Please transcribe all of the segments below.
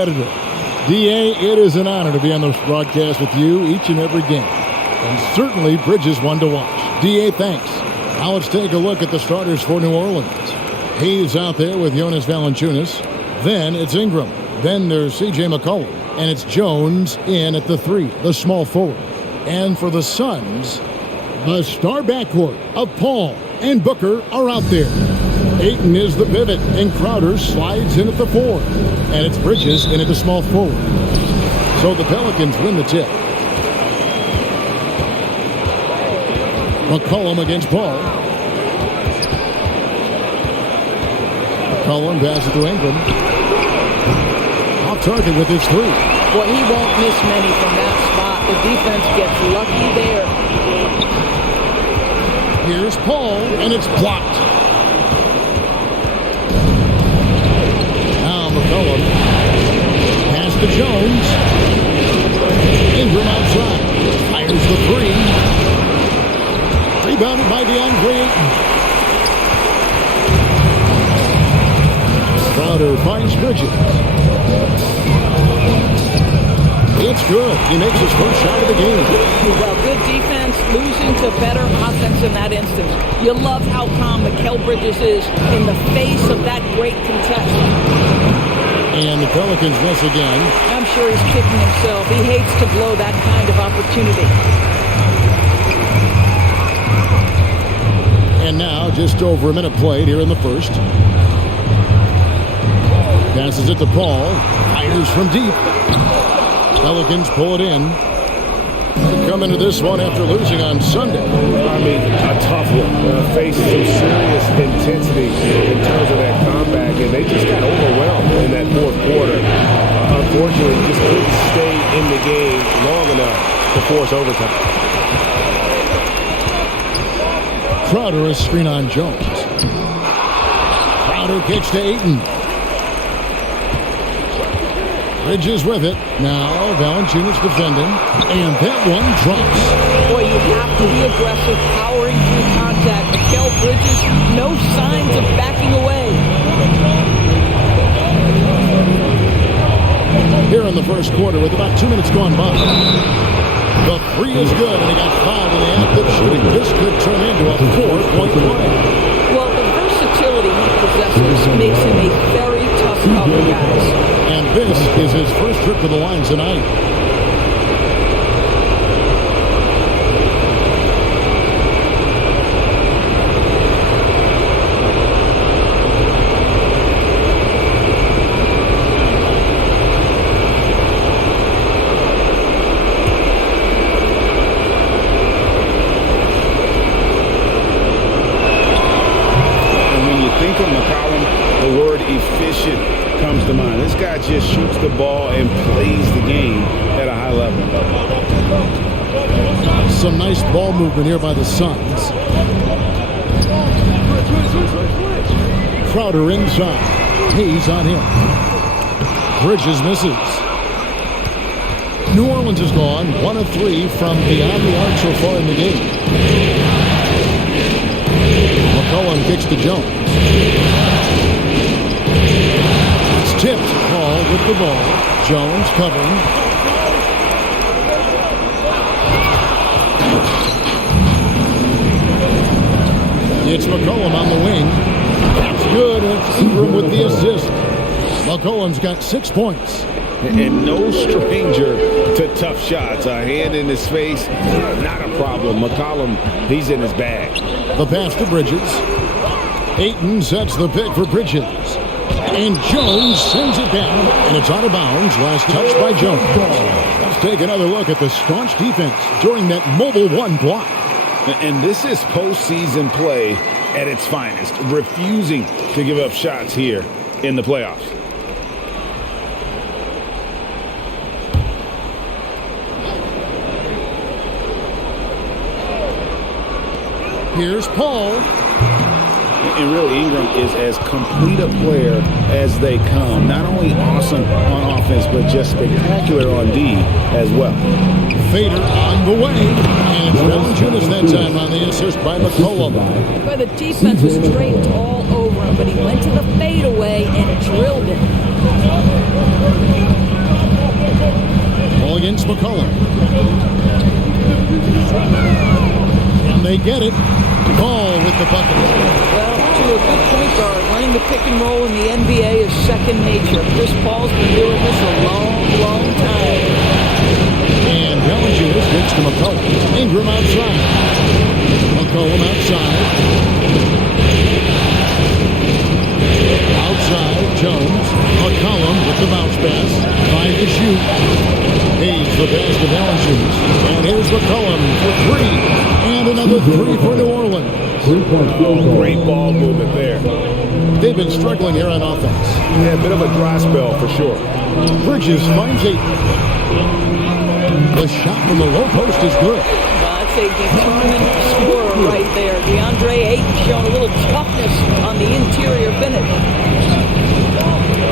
Editor. DA, it is an honor to be on this broadcast with you each and every game. And certainly Bridges one to watch. DA, thanks. Now let's take a look at the starters for New Orleans. He's out there with Jonas Valanciunas. Then it's Ingram. Then there's C.J. McCollum. And it's Jones in at the 3, the small forward. And for the Suns, the star backcourt of Paul and Booker are out there. Ayton is the pivot, and Crowder slides in at the 4. And it's Bridges in at the small forward. So the Pelicans win the tip. McCollum against Paul. McCollum passes to Ingram. Off target with his 3. Well, he won't miss many from that spot. The defense gets lucky there. Here's Paul, and it's blocked. Now McCollum. Pass to Jones. Ingram outside. Fires the 3. Rebounded by DeAndre Ayton. Crowder finds Bridges. It's good. He makes his first shot of the game. Well, good defense, losing to better offense in that instance. You love how calm Mikal Bridges is in the face of that great contest. And the Pelicans miss again. I'm sure he's kicking himself. He hates to blow that kind of opportunity. And now, just over a minute played here in the first. Passes it to Paul. Fires from deep. Pelicans pull it in. They come into this one after losing on Sunday. I mean, a tough one. Faced some serious intensity in terms of that comeback, and they just got overwhelmed in that fourth quarter. Unfortunately, just couldn't stay in the game long enough to force overtime. Crowder is screen on Jones. Crowder kicks to Ayton. Bridges with it. Now Valanciunas defending. And that one drops. Boy, you have to be aggressive, powering through contact. Mikal Bridges, no signs of backing away. Here in the first quarter with about 2 minutes gone by. The 3 is good, and he got fouled in the act of shooting. This could turn into a 4-point play. Well, the versatility he possesses makes him a very tough cover, guys. And this is his first trip to the line tonight. Comes to mind. This guy just shoots the ball and plays the game at a high level. Some nice ball movement here by the Suns. Crowder inside. Hayes on him. Bridges misses. New Orleans is gone 1 of 3 from beyond the arc so far in the game. McCollum kicks to Jones. Tipped. Paul with the ball. Jones covering. It's McCollum on the wing. That's good. It's Ingram with the assist. McCollum's got 6 points. And no stranger to tough shots. A hand in his face, not a problem. McCollum, he's in his bag. The pass to Bridges. Ayton sets the pick for Bridges. And Jones sends it down, and it's out of bounds. Last touch by Jones. Let's take another look at the staunch defense during that mobile 1 block. And this is postseason play at its finest, refusing to give up shots here in the playoffs. Here's Paul. And really, Ingram is as complete a player as they come. Not only awesome on offense, but just spectacular on D as well. Fader on the way. And it's Valanciunas that time on the assist by McCollum. But the defense was draped all over him. but he went to the fadeaway and drilled it. Ball against McCollum. And they get it. Ball with the bucket. Well, to a good point guard, running the pick and roll in the NBA is second nature. Chris Paul's been doing this a long, long time. And Valanciunas gets to McCollum. Ingram outside. McCollum outside. Outside, Jones. McCollum with the bounce pass. 5 to shoot. Hayes the pass to Valanciunas. And here's McCollum for 3. And another 3 for New Orleans. Oh, great ball movement there. They've been struggling here on offense. Yeah, a bit of a dry spell for sure. Bridges finds Ayton. The shot from the low post is good. That's a determined scorer right there. DeAndre Ayton showing a little toughness on the interior finish.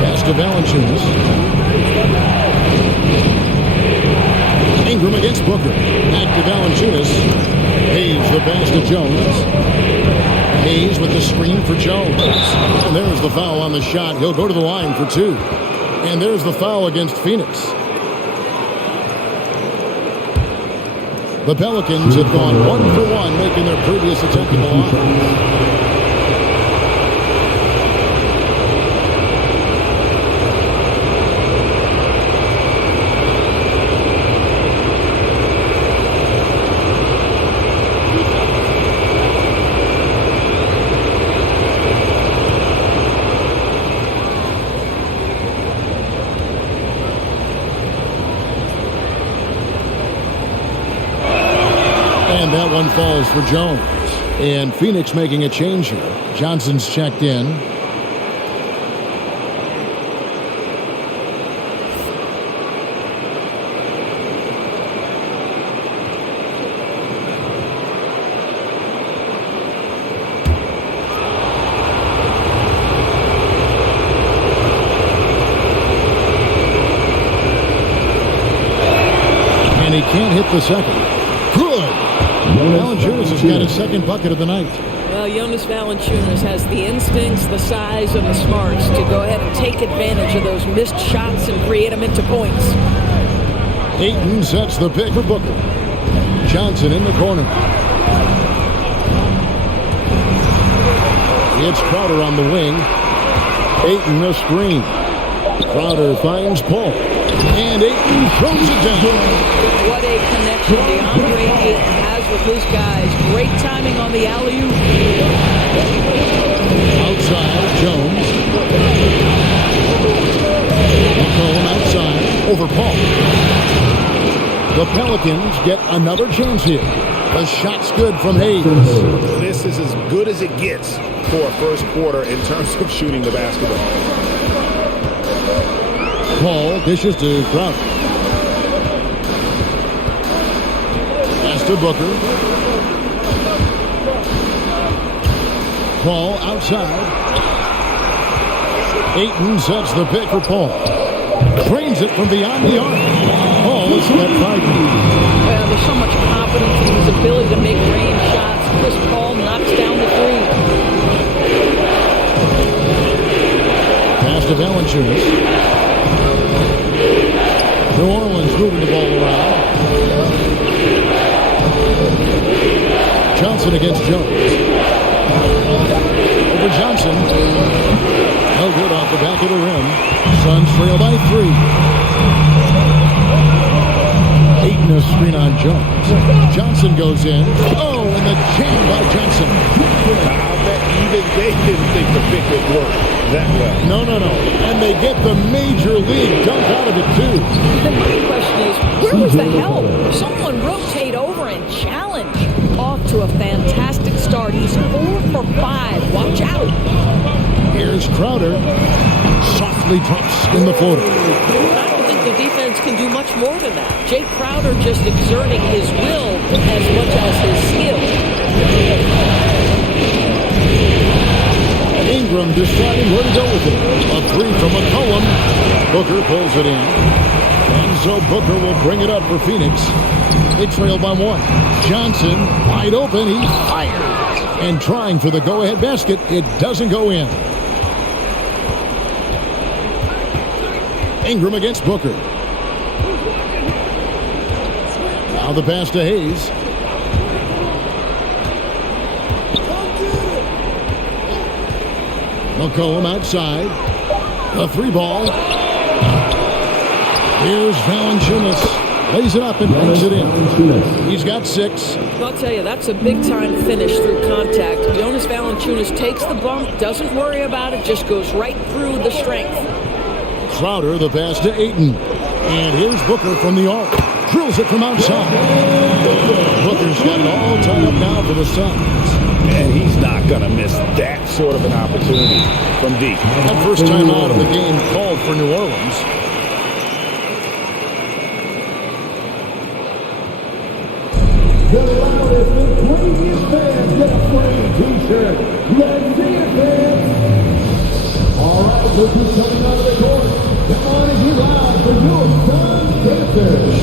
Pass to Valanciunas. Ingram against Booker. Back to Valanciunas. Hayes the pass to Jones. Hayes with the screen for Jones. And there's the foul on the shot. He'll go to the line for 2. And there's the foul against Phoenix. The Pelicans have gone 1 for 1, making their previous attempt at the line. And that one falls for Jones. And Phoenix making a change here. Johnson's checked in. And he can't hit the second. Good. Valanciunas has got his second bucket of the night. Well, Jonas Valanciunas has the instincts, the size, and the smarts to go ahead and take advantage of those missed shots and create them into points. Ayton sets the pick for Booker. Johnson in the corner. It's Crowder on the wing. Ayton a screen. Crowder finds Paul. And Ayton throws it down. What a connection DeAndre Ayton has with his guys. Great timing on the alley-oop. Outside, Jones. McCollum outside, over Paul. The Pelicans get another chance here. The shot's good from Hayes. This is as good as it gets for a first quarter in terms of shooting the basketball. Paul dishes to Crowder. Pass to Booker. Paul outside. Ayton sets the pick for Paul. Trains it from beyond the arc. Paul is net fighting. Well, there's so much confidence in his ability to make range shots. Chris Paul knocks down the three. Pass to Valanciunas. New Orleans moving the ball around. Johnson against Jones. Over Johnson. No good off the back of the rim. Suns trail by 3. Ayton a screen on Jones. Johnson goes in. Oh, and the jam by Johnson. I bet even they didn't think the pick would work that well. No. And they get the major league dunk out of it, too. Then my question is, where was the help? Someone rotate over and challenge. Off to a fantastic start. He's 4 for 5. Watch out. Here's Crowder. Softly drops in the floater. I don't think the defense can do much more than that. Jake Crowder just exerting his will as much as his skill. Ingram deciding where to go with it. A 3 from McCollum. Booker pulls it in. And so Booker will bring it up for Phoenix. They trail by 1. Johnson wide open. He fires. And trying for the go-ahead basket. It doesn't go in. Ingram against Booker. Now the pass to Hayes. McCollum outside. The three ball. Here's Valanciunas. Lays it up and banks it in. He's got 6. I'll tell you, that's a big-time finish through contact. Jonas Valanciunas takes the bump, doesn't worry about it, just goes right through the strength. Crowder, the pass to Ayton. And here's Booker from the arc. Drills it from outside. Booker's got it all tied up now for the Suns. And he's not going to miss that sort of an opportunity from deep. That first time out of the game called for New Orleans. The loudest and craziest fans get a free t-shirt. Let's see it, fans. All right, look who's coming out of the court. Come on and get loud for your Sun Dancers.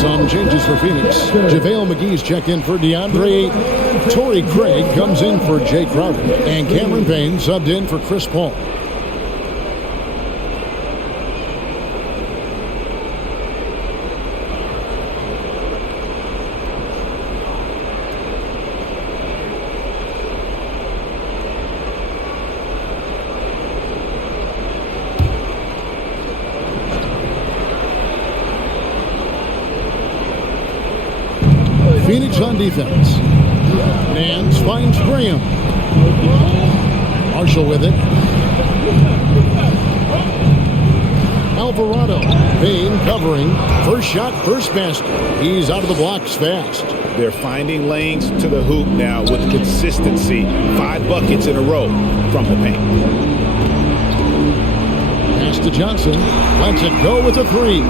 Some changes for Phoenix. JaVale McGee's checked in for DeAndre. Torrey Craig comes in for Jay Crowder. And Cameron Payne subbed in for Chris Paul. Phoenix on defense. Nance finds Graham. Marshall with it. Alvarado. Payne covering. First shot, first basket. He's out of the blocks fast. They're finding lanes to the hoop now with consistency. 5 buckets in a row from the paint. Pass to Johnson. Lets it go with a 3.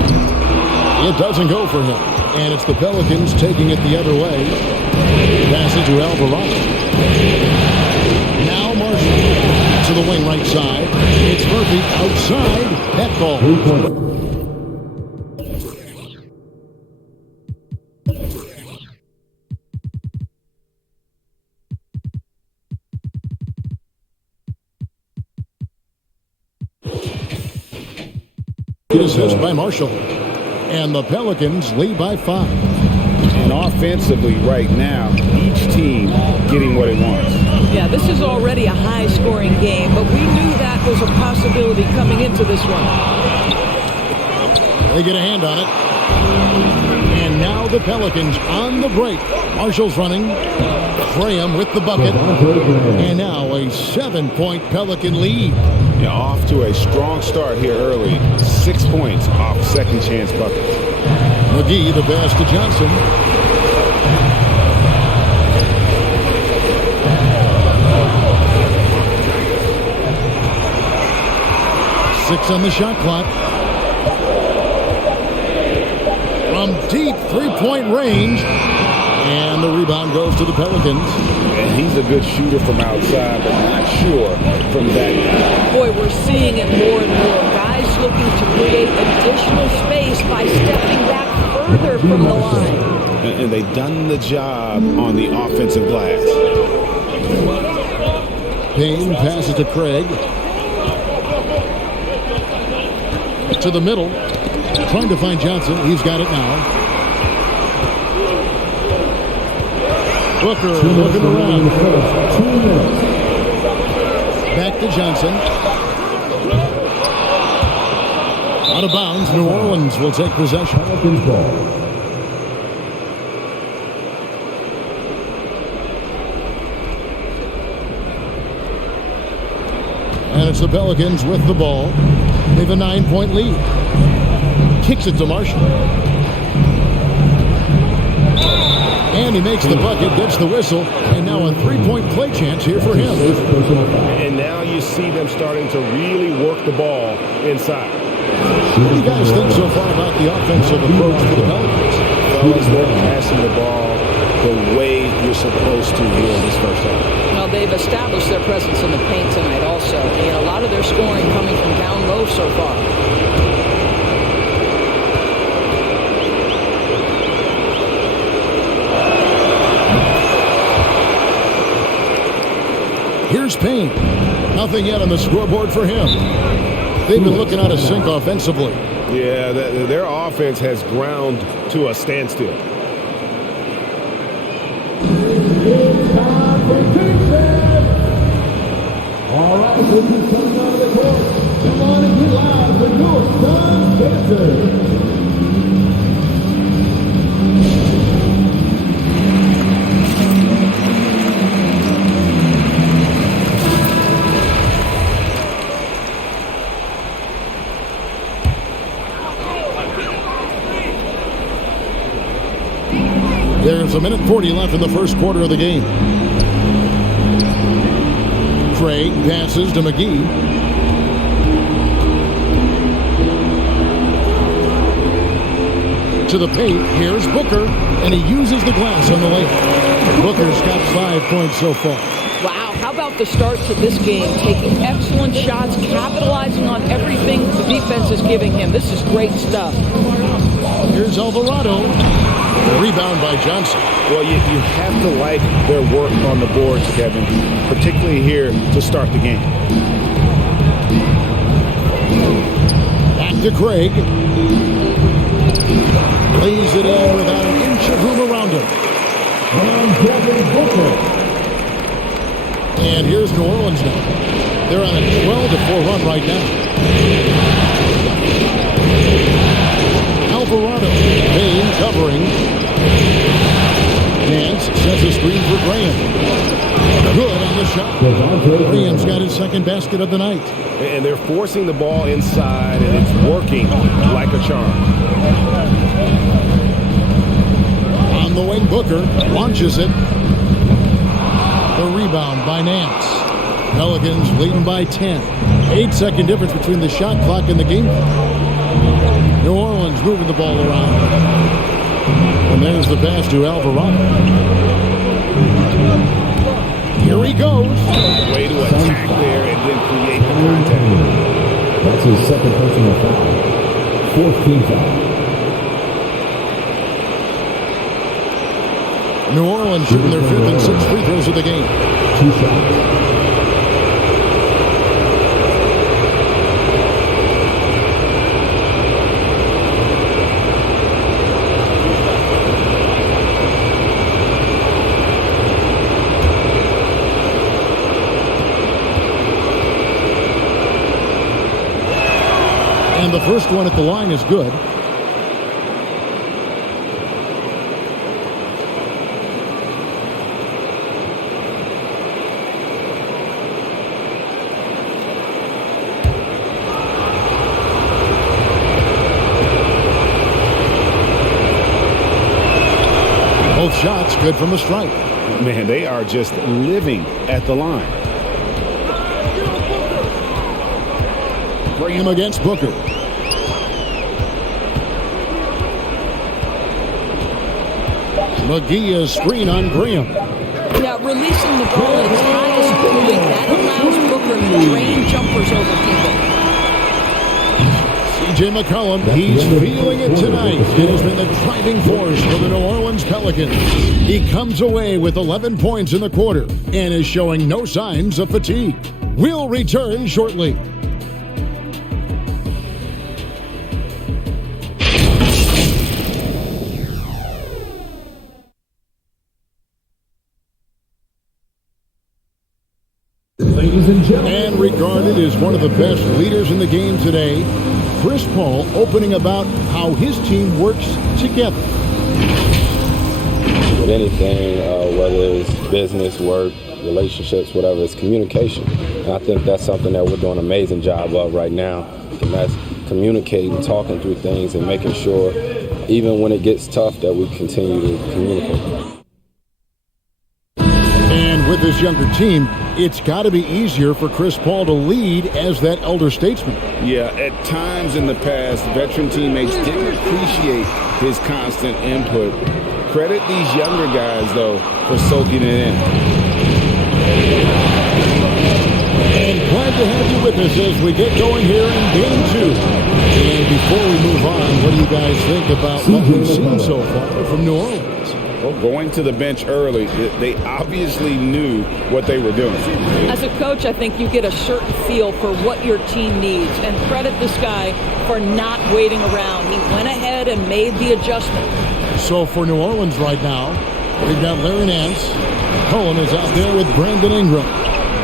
It doesn't go for him. And it's the Pelicans taking it the other way. Pass it to Alvarado. Now Marshall to the wing right side. It's Murphy outside. That ball. Good assist by Marshall. And the Pelicans lead by 5. And offensively right now, each team getting what it wants. Yeah, this is already a high-scoring game, but we knew that was a possibility coming into this one. They get a hand on it. And now the Pelicans on the break. Marshall's running. Graham with the bucket. And now a 7-point Pelican lead. Yeah, off to a strong start here early. 6 points off second chance buckets. McGee the pass to Johnson. Six on the shot clock. From deep three-point range. And the rebound goes to the Pelicans. And he's a good shooter from outside, but not sure from that. Boy, we're seeing it more and more. Guys looking to create additional space by stepping back further from the line. And they've done the job on the offensive glass. Payne passes to Craig. To the middle. Trying to find Johnson. He's got it now. Booker 2 minutes looking remaining in around. the first. 2 minutes. Back to Johnson. Out of bounds. New Orleans will take possession. Pelicans ball. And it's the Pelicans with the ball. They have a 9-point lead. Kicks it to Marshall. And he makes the bucket, gets the whistle, and now a 3-point play chance here for him. And now you see them starting to really work the ball inside. What do you guys think so far about the offensive approach for the Pelicans? Fellas, they're passing the ball the way you're supposed to here in this first half. Well, they've established their presence in the paint tonight also. And a lot of their scoring coming from down low so far. Here's Payne. Nothing yet on the scoreboard for him. They've been looking out of sync offensively. Yeah, their offense has ground to a standstill. It's time for defense. All right, this is coming out of the court. Come on and get loud for your son, Spencer. There's a minute 40 left in the first quarter of the game. Craig passes to McGee. To the paint, here's Booker, and he uses the glass on the layup. Booker's got 5 points so far. Wow, how about the start to this game? Taking excellent shots, capitalizing on everything the defense is giving him. This is great stuff. Here's Alvarado. Rebound by Johnson. Well, you have to like their work on the boards, Kevin, particularly here to start the game. Back to Craig. Lays it in without an inch of room around him. And Devin Booker. And here's New Orleans now. They're on a 12-4 run right now. Alvarado. Payne covering. Nance sets a screen for Graham. Good on the shot. Graham's got his second basket of the night. And they're forcing the ball inside, and it's working like a charm. On the wing, Booker launches it. The rebound by Nance. Pelicans leading by 10. 8-second difference between the shot clock and the game clock. New Orleans moving the ball around. And there's the pass to Alvarado. Here he goes. Way to attack there and then create the contact. That's his second personal foul. Fourth team foul. New Orleans shooting their fifth and sixth free throws of the game. 2 shots. And the first one at the line is good. Both shots good from the stripe. Man, they are just living at the line. Bring him against Booker. McGee is screen on Graham. Now, releasing the ball at its highest point, that allows Booker to drain jumpers over people. C.J. McCollum, he's feeling it tonight and has been the driving force for the New Orleans Pelicans. He comes away with 11 points in the quarter and is showing no signs of fatigue. We'll return shortly. Ladies and gentlemen. And regarded as one of the best leaders in the game today, Chris Paul opening about how his team works together. With anything, whether it's business, work, relationships, whatever, it's communication. And I think that's something that we're doing an amazing job of right now. And that's communicating, talking through things, and making sure, even when it gets tough, that we continue to communicate. And with this younger team, it's got to be easier for Chris Paul to lead as that elder statesman. Yeah, at times in the past, veteran teammates didn't appreciate his constant input. Credit these younger guys, though, for soaking it in. And glad to have you with us as we get going here in Game 2. And before we move on, what do you guys think about what we've seen so far from New Orleans? Well, going to the bench early, they obviously knew what they were doing. As a coach, I think you get a certain feel for what your team needs, and credit this guy for not waiting around. He went ahead and made the adjustment. So for New Orleans right now, we've got Larry Nance. Cullen is out there with Brandon Ingram.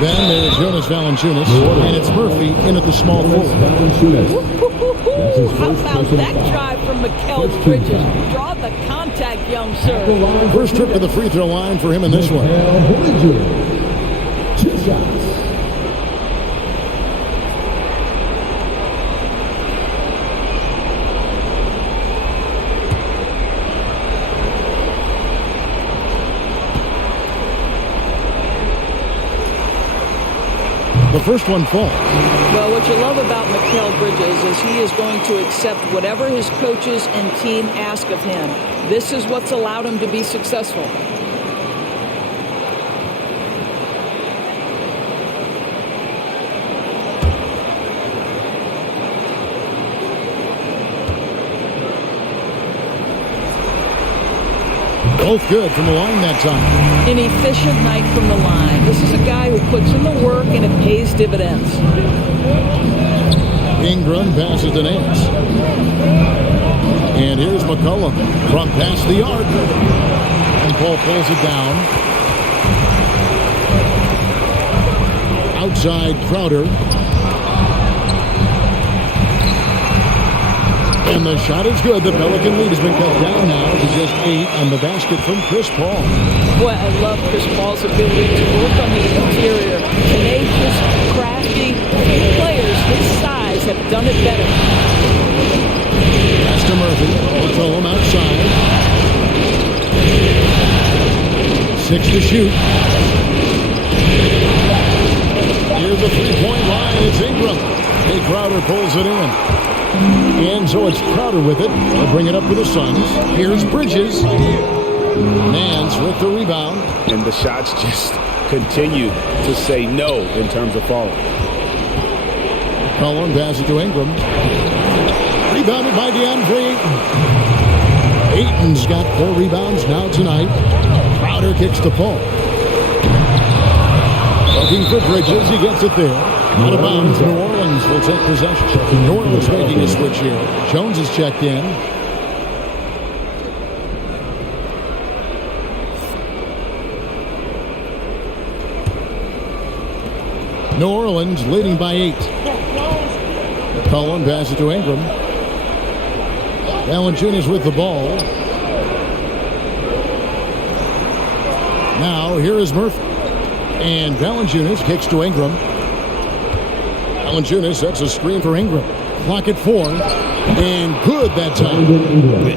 Then there's Jonas Valanciunas, and it's Murphy in at the small forward. How about that drive from Mikal Bridges? Draw the contact, young sir. First trip to the free throw line for him in this one. 2 shots. The first one falls. Well, what you love about Mikal Bridges is he is going to accept whatever his coaches and team ask of him. This is what's allowed him to be successful. Both good from the line that time. An efficient night from the line. This is a guy who puts in the work and it pays dividends. Ingram passes to Nance. And here's McCollum from past the arc. And Paul pulls it down. Outside Crowder. And the shot is good. The Pelican lead has been cut down now to just 8 on the basket from Chris Paul. Boy, I love Chris Paul's ability to work on the interior. Tenacious, crafty. Few players his size have done it better. Pass to Murphy. McCollum outside. 6 to shoot. Here's a three-point line. It's Ingram. Hey, Crowder pulls it in. And so it's Crowder with it. They'll bring it up for the Suns. Here's Bridges. Nance with the rebound. And the shots just continue to say no in terms of falling. Cullen passes to Ingram. Rebounded by DeAndre Ayton. Ayton's got 4 rebounds now tonight. Crowder kicks to Paul. Looking for Bridges. He gets it there. Out of bounds. New Orleans will take possession. New Orleans making a switch here. Jones is checked in. New Orleans leading by 8. Cullen passes to Ingram. Valanciunas with the ball. Now here is Murphy. And Valanciunas kicks to Ingram. Valanciunas sets a screen for Ingram. Clock at 4. And good that time.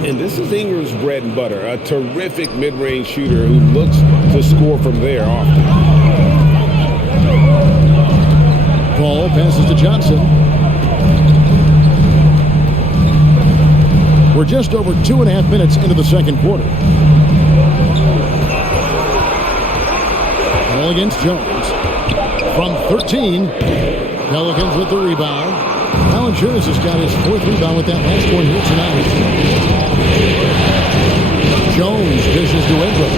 And this is Ingram's bread and butter. A terrific mid-range shooter who looks to score from there often. Paul passes to Johnson. We're just over 2.5 minutes into the second quarter. Ball against Jones. From 13, Pelicans with the rebound. Valanciunas has got his 4th rebound with that last one here tonight. Jones dishes to Ingram.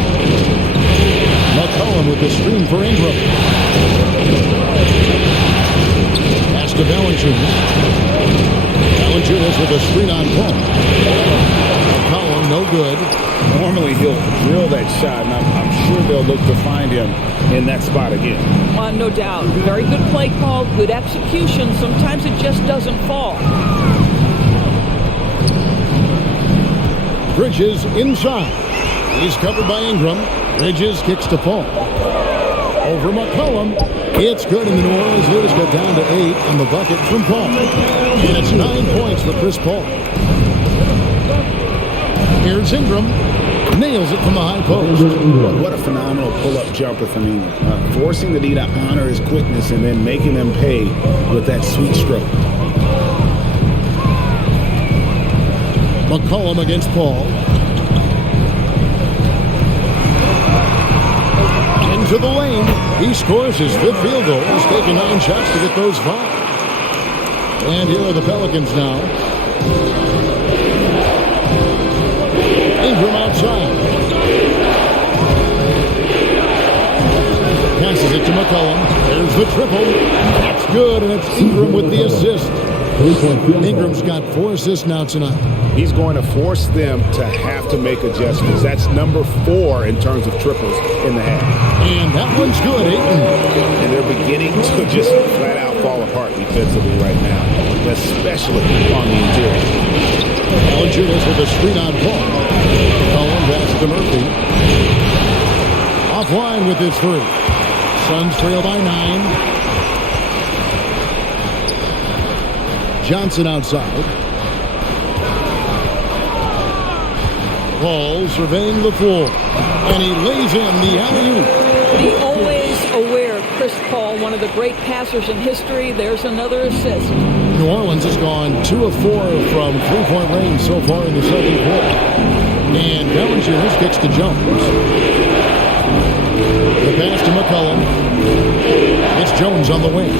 McCollum with the screen for Ingram. Pass to Valanciunas. Valanciunas with a screen on Paul. McCollum no good. good. Normally he'll drill that shot, and I'm sure they'll look to find him in that spot again. No doubt. Very good play call, good execution. Sometimes it just doesn't fall. Bridges inside. He's covered by Ingram. Bridges kicks to Paul. Over McCollum. It's good, and the New Orleans Leaders go down to 8 on the bucket from Paul. And it's 9 points for Chris Paul. Here's Ingram. Nails it from the high post. What a phenomenal pull-up jumper from Ingram. Forcing the D to honor his quickness and then making them pay with that sweet stroke. McCollum against Paul. Into the lane. He scores his 5th field goal. He's taken 9 shots to get those 5. And here are the Pelicans now. Ingram outside. Passes it to McCollum. There's the triple. That's good, and it's Ingram with the assist. Ingram's got 4 assists now tonight. He's going to force them to have to make adjustments. That's number 4 in terms of triples in the half. And that one's good, Ayton. And they're beginning to just flat out fall apart defensively right now, especially on the interior. Valanciunas with a screen on Paul. Collins passes to Murphy. Offline with his 3. Suns trail by 9. Johnson outside. Paul surveying the floor. And he lays in the alley-oop. The always aware Chris Paul, one of the great passers in history. There's another assist. New Orleans has gone 2 of 4 from 3-point range so far in the second quarter. And Valanciunas kicks to Jones. The pass to McCollum. It's Jones on the wing.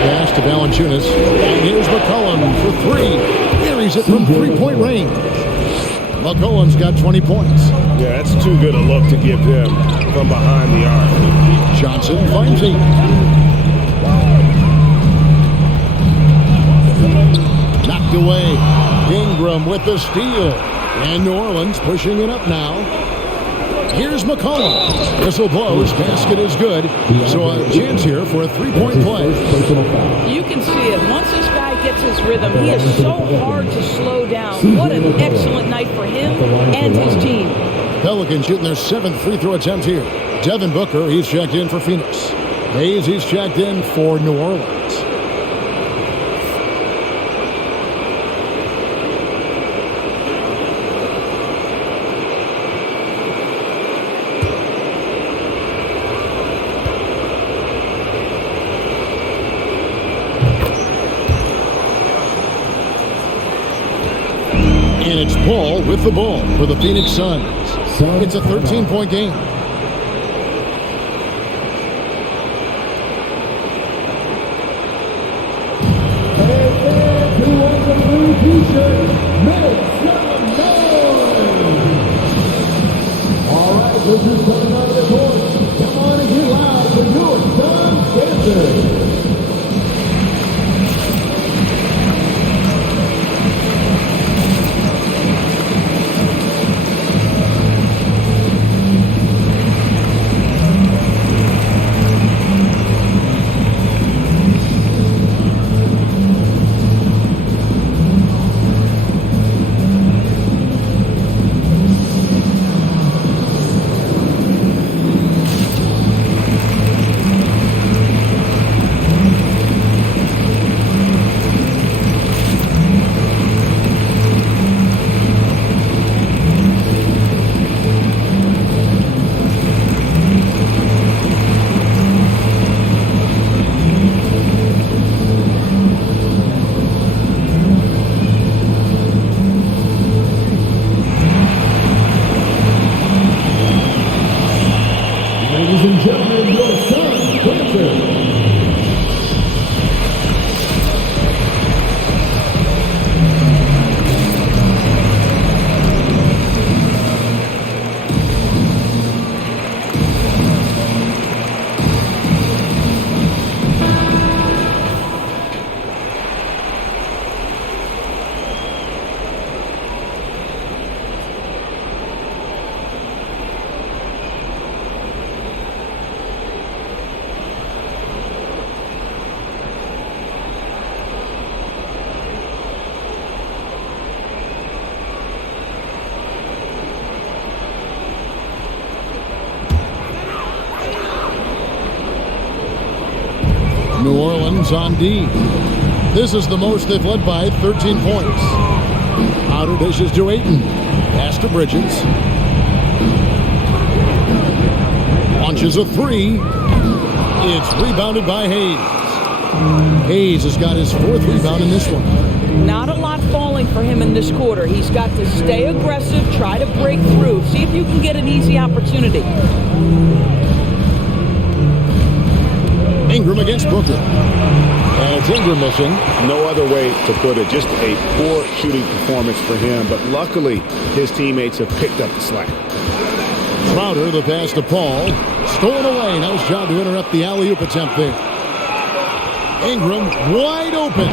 Pass to Valanciunas. And here's McCollum for 3. Buries it from 3-point range. McCollum's got 20 points. Yeah, that's too good a look to give him from behind the arc. Johnson finds 8. Knocked away. Ingram with the steal. And New Orleans pushing it up now. Here's McCollum. Whistle blows. Basket is good. So a chance here for a 3-point play. You can see it. Once this guy gets his rhythm, he is so hard to slow down. What an excellent night for him and his team. Pelicans shooting their 7th free throw attempt here. Devin Booker, he's checked in for Phoenix. Hayes, he's checked in for New Orleans. And it's Paul with the ball for the Phoenix Suns. It's a 13-point game. All right, this is coming out of the court. Come on and get loud for your Don Stanford. Timberwolves on D. This is the most they've led by 13 points. Outer dishes to Ayton. Pass to Bridges. Launches a three. It's rebounded by Hayes. Hayes has got his fourth rebound in this one. Not a lot falling for him in this quarter. He's got to stay aggressive, try to break through, see if you can get an easy opportunity. Ingram against Booker. And it's Ingram missing. No other way to put it. Just a poor shooting performance for him. But luckily, his teammates have picked up the slack. Crowder, the pass to Paul. Stolen away. Nice job to interrupt the alley-oop attempt there. Ingram wide open.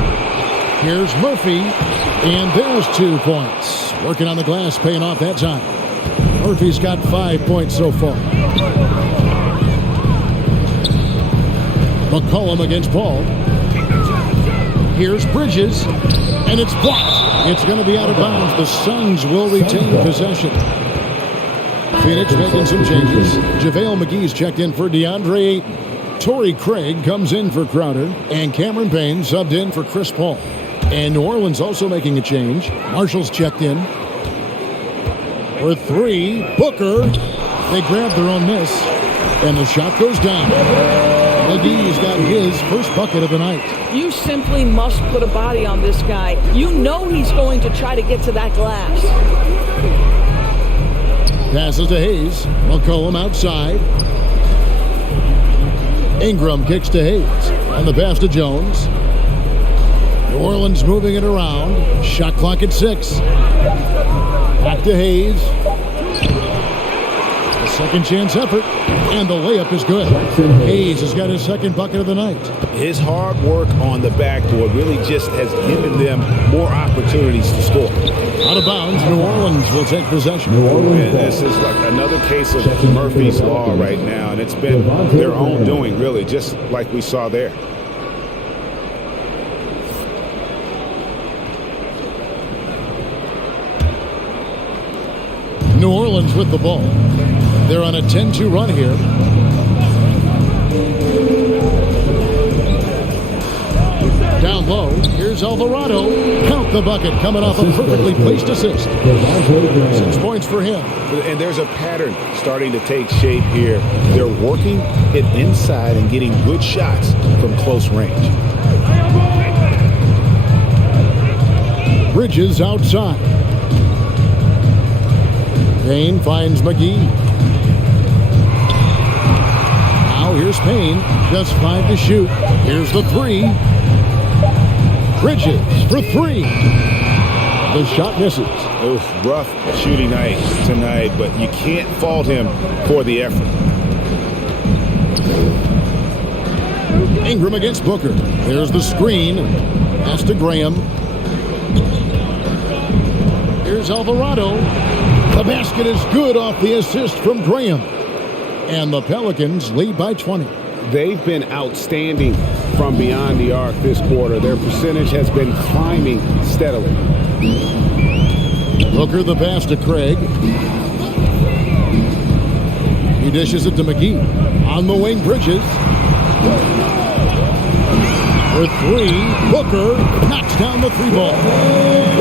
Here's Murphy. And there's 2 points. Working on the glass, paying off that time. Murphy's got 5 points so far. McCollum against Paul. Here's Bridges. And it's blocked. It's going to be out of bounds. The Suns will retain possession. Phoenix making some changes. JaVale McGee's checked in for DeAndre Ayton. Torrey Craig comes in for Crowder. And Cameron Payne subbed in for Chris Paul. And New Orleans also making a change. Marshall's checked in. For 3, Booker. They grab their own miss. And the shot goes down. McGee's got his first bucket of the night. You simply must put a body on this guy. You know he's going to try to get to that glass. Passes to Hayes. McCollum outside. Ingram kicks to Hayes. On the pass to Jones. New Orleans moving it around. Shot clock at 6. Back to Hayes. A second chance effort. And the layup is good. Hayes has got his second bucket of the night. His hard work on the backboard really just has given them more opportunities to score. Out of bounds, New Orleans will take possession. And this is like another case of Murphy's Law right now, and it's been their own doing, really, just like we saw there. New Orleans with the ball. They're on a 10-2 run here. Down low, here's Alvarado. Count the bucket, coming off a perfectly placed assist. 6 points for him. And there's a pattern starting to take shape here. They're working it inside and getting good shots from close range. Bridges outside. Payne finds McGee. Now here's Payne. Just 5 to shoot. Here's the 3. Bridges for 3. The shot misses. Oof, rough shooting night tonight, but you can't fault him for the effort. Ingram against Booker. There's the screen. Pass to Graham. Here's Alvarado. The basket is good off the assist from Graham. And the Pelicans lead by 20. They've been outstanding from beyond the arc this quarter. Their percentage has been climbing steadily. Booker the pass to Craig. He dishes it to McGee. On the wing, Bridges. For 3, Booker knocks down the 3 ball.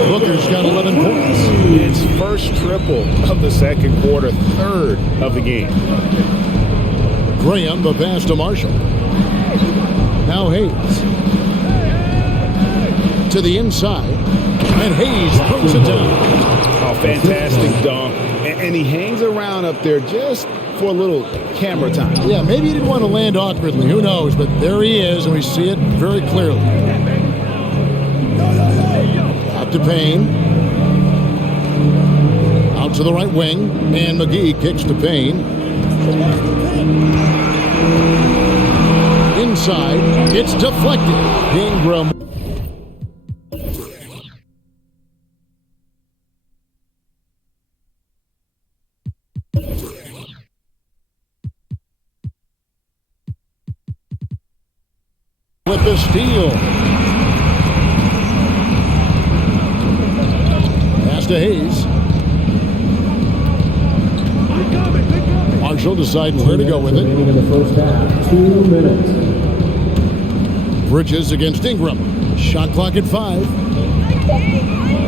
Booker's got 11 points. It's first triple of the second quarter, third of the game. Graham the pass to Marshall. Now Hayes. To the inside. And Hayes throws it down. Oh, fantastic dunk. And he hangs around up there just for a little camera time. Yeah, maybe he didn't want to land awkwardly. Who knows? But there he is, and we see it very clearly. Out to Payne. Out to the right wing. And McGee kicks to Payne. Inside. It's deflected. Ingram. With the steal. Pass to Hayes. Marshall deciding where to go with it. In the first half, 2 minutes. Bridges against Ingram. Shot clock at 5.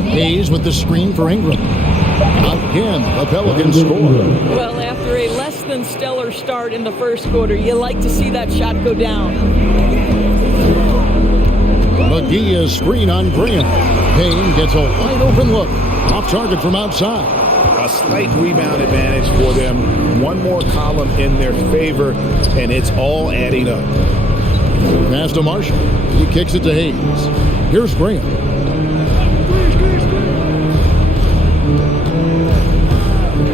Hayes with the screen for Ingram. Again, the Pelicans score. Well, after a less than stellar start in the first quarter, you like to see that shot go down. McGee is screen on Graham. Payne gets a wide open look. Off target from outside. A slight rebound advantage for them. One more column in their favor, and it's all adding up. Pass to Marshall. He kicks it to Hayes. Here's Graham.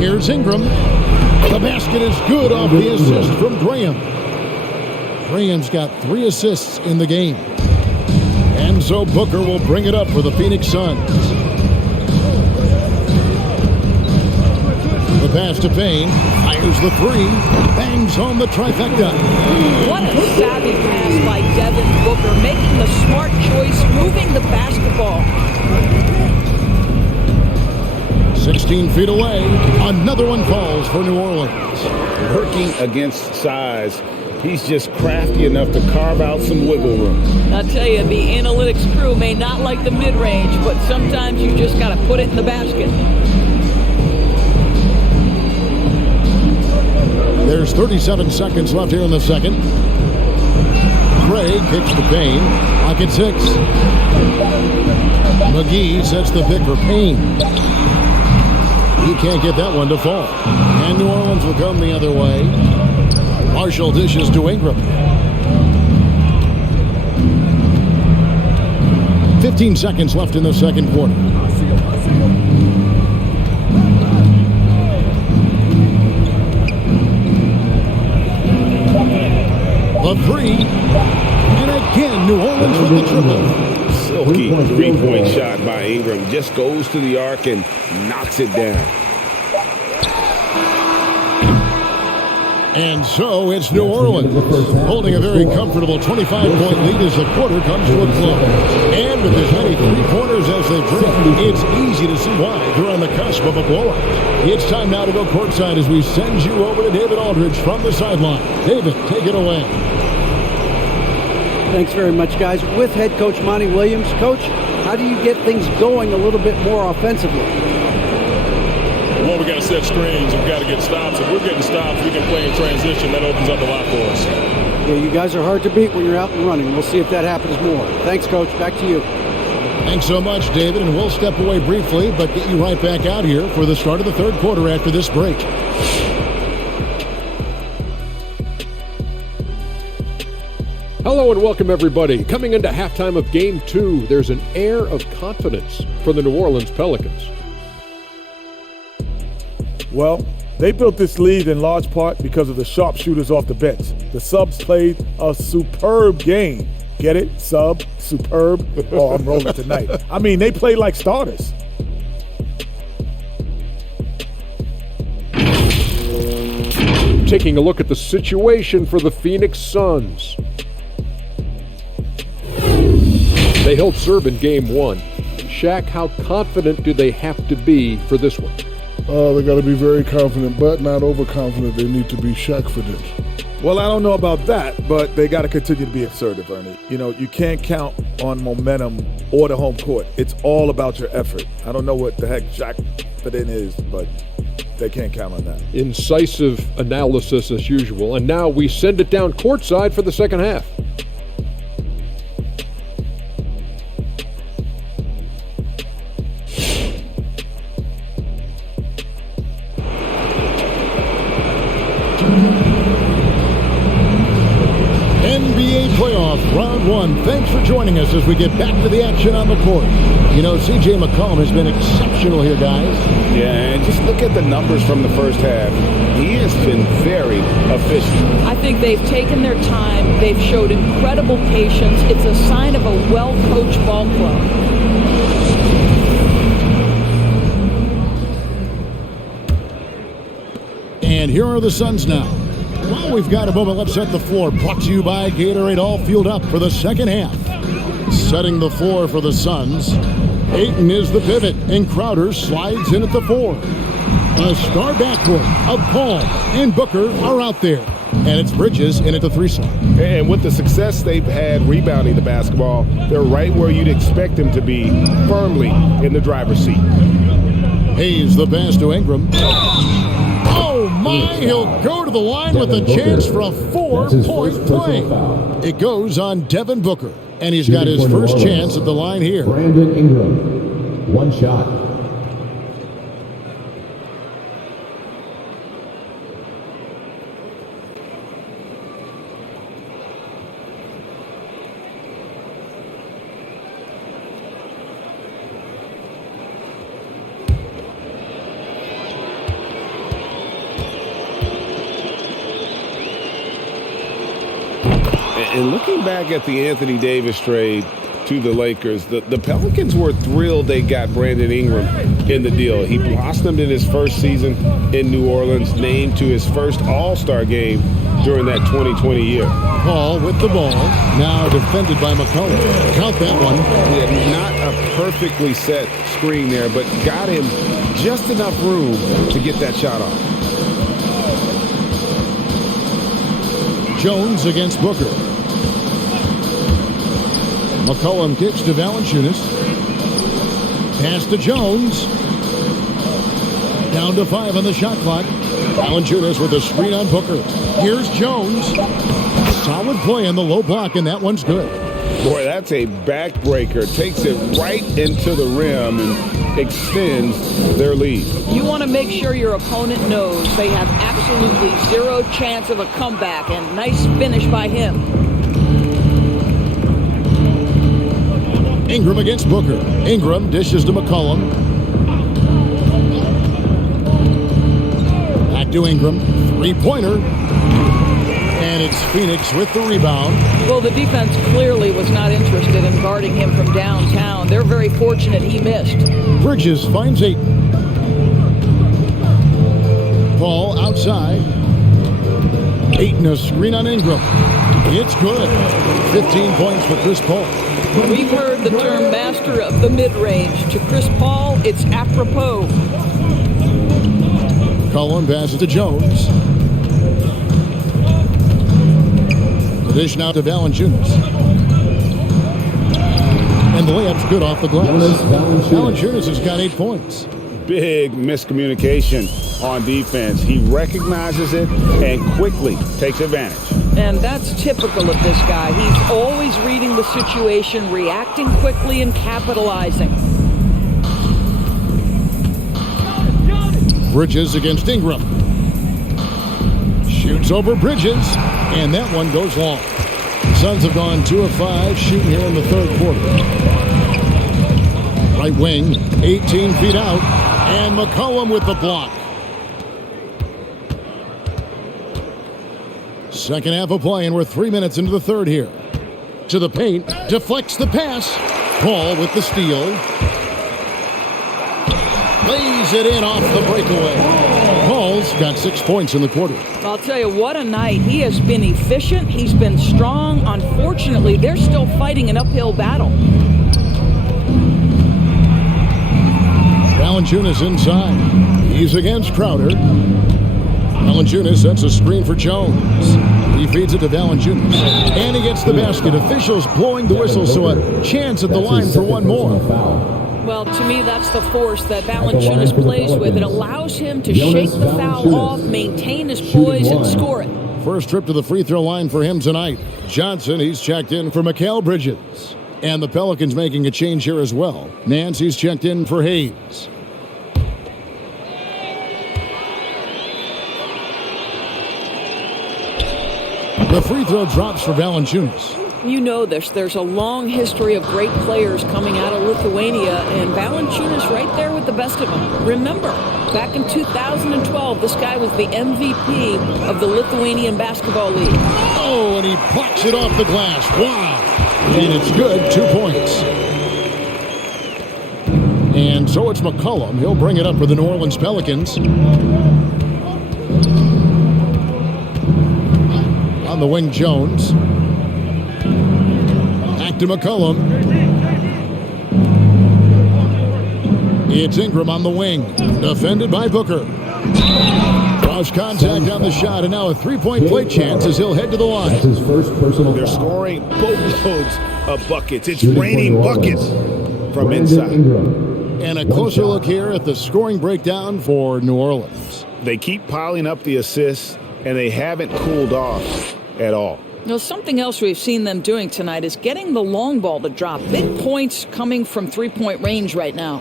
Here's Ingram. The basket is good off the assist from Graham. Graham's got 3 assists in the game. And so Booker will bring it up for the Phoenix Suns. The pass to Payne. Fires the 3. Bangs home the trifecta. What a savvy pass by Devin Booker, making the smart choice, moving the basketball. 16 feet away. Another one falls for New Orleans. Working against size. He's just crafty enough to carve out some wiggle room. I'll tell you, the analytics crew may not like the mid-range, but sometimes you just got to put it in the basket. There's 37 seconds left here in the second. Craig kicks to Payne. Clock at 6. McGee sets the pick for Payne. He can't get that one to fall. And New Orleans will come the other way. Marshall dishes to Ingram. 15 seconds left in the second quarter. The 3. And again, New Orleans with the triple. Silky three-point shot by Ingram. Just goes to the arc and knocks it down. And so it's New Orleans holding a very comfortable 25-point lead as the quarter comes to a close. And with as many three-pointers as they bring, it's easy to see why they're on the cusp of a blowout. It's time now to go courtside as we send you over to David Aldridge from the sideline. David, take it away. Thanks very much, guys. With head coach Monty Williams. Coach, how do you get things going a little bit more offensively? Well, we got to set screens. We've got to get stops. If we're getting stops, we can play in transition. That opens up a lot for us. Yeah, you guys are hard to beat when you're out and running. We'll see if that happens more. Thanks, Coach. Back to you. Thanks so much, David. And we'll step away briefly, but get you right back out here for the start of the third quarter after this break. Hello and welcome, everybody. Coming into halftime of Game 2, there's an air of confidence for the New Orleans Pelicans. Well, they built this lead in large part because of the sharpshooters off the bench. The subs played a superb game. Get it? Sub, superb. Oh, I'm rolling tonight. I mean, they played like starters. Taking a look at the situation for the Phoenix Suns. They held serve in Game 1. Shaq, how confident do they have to be for this one? They got to be very confident, but not overconfident. They need to be Shaq-fident. Well, I don't know about that, but they got to continue to be assertive, Ernie. You know, you can't count on momentum or the home court. It's all about your effort. I don't know what the heck Shaq-fident is, but they can't count on that. Incisive analysis as usual, and now we send it down courtside for the second half. NBA playoff round 1. Thanks for joining us as we get back to the action on the court. You know, C.J. McCollum has been exceptional here, guys. Yeah, and just look at the numbers from the first half. He has been very efficient. I think they've taken their time. They've showed incredible patience. It's a sign of a well-coached ball club. And here are the Suns now. Well, we've got a moment. Let's set the floor. Brought to you by Gatorade, all fueled up for the second half. Setting the floor for the Suns. Ayton is the pivot, and Crowder slides in at the 4. A star backcourt of Paul and Booker are out there. And it's Bridges in at the 3 slot. And with the success they've had rebounding the basketball, they're right where you'd expect them to be, firmly in the driver's seat. Hayes the pass to Ingram. Oh my, he'll go to the line with a chance for a 4-point play. It goes on Devin Booker, and he's got his first chance at the line here. Brandon Ingram, 1 shot. And looking back at the Anthony Davis trade to the Lakers, the Pelicans were thrilled they got Brandon Ingram in the deal. He blossomed in his first season in New Orleans, named to his first All-Star game during that 2020 year. Paul with the ball, now defended by McCollum. Count that one. Yeah, not a perfectly set screen there, but got him just enough room to get that shot off. Jones against Booker. McCollum kicks to Valanciunas. Pass to Jones. Down to 5 on the shot clock. Valanciunas with a screen on Booker. Here's Jones. Solid play on the low block, and that one's good. Boy, that's a backbreaker. Takes it right into the rim and extends their lead. You want to make sure your opponent knows they have absolutely zero chance of a comeback, and nice finish by him. Ingram against Booker. Ingram dishes to McCollum. Back to Ingram. 3-pointer. And it's Phoenix with the rebound. Well, the defense clearly was not interested in guarding him from downtown. They're very fortunate he missed. Bridges finds Ayton. Paul outside. Ayton a screen on Ingram. It's good. 15 points for Chris Paul. We've heard the term master of the mid-range. To Chris Paul, it's apropos. Cullen passes to Jones. The dish now to Valanciunas. And the layup's good off the glass. Valanciunas has got 8 points. Big miscommunication on defense. He recognizes it and quickly takes advantage. And that's typical of this guy. He's always reading the situation, reacting quickly, and capitalizing. Bridges against Ingram. Shoots over Bridges, and that one goes long. The Suns have gone 2 of 5 shooting here in the third quarter. Right wing, 18 feet out, and McCollum with the block. Second half of play, and we're 3 minutes into the third here. To the paint, deflects the pass. Paul with the steal. Lays it in off the breakaway. Paul's got 6 points in the quarter. I'll tell you, what a night. He has been efficient. He's been strong. Unfortunately, they're still fighting an uphill battle. Valanciunas inside. He's against Crowder. Valanciunas sets a screen for Jones. He feeds it to Valanciunas. And he gets the basket. Officials blowing the whistle, so a chance at the line for one more. Well, to me, that's the force that Valanciunas plays with. It allows him to shake the foul off, maintain his poise, and score it. First trip to the free throw line for him tonight. Johnson, he's checked in for Mikal Bridges. And the Pelicans making a change here as well. Nance, he's checked in for Hayes. The free throw drops for Valanciunas. You know this. There's a long history of great players coming out of Lithuania, and Valanciunas right there with the best of them. Remember, back in 2012, this guy was the MVP of the Lithuanian Basketball League. Oh, and he plucks it off the glass. Wow. And it's good, 2 points. And so it's McCollum. He'll bring it up for the New Orleans Pelicans. On the wing, Jones. Back to McCollum. It's Ingram on the wing. Defended by Booker. Lost contact on the shot, and now a three-point play chance as he'll head to the line. That's his first personal They're foul. scoring boatloads of buckets. It's raining buckets from inside. And a closer look here at the scoring breakdown for New Orleans. They keep piling up the assists, and they haven't cooled off at all. Something else we've seen them doing tonight is getting the long ball to drop. Big points coming from three-point range right now.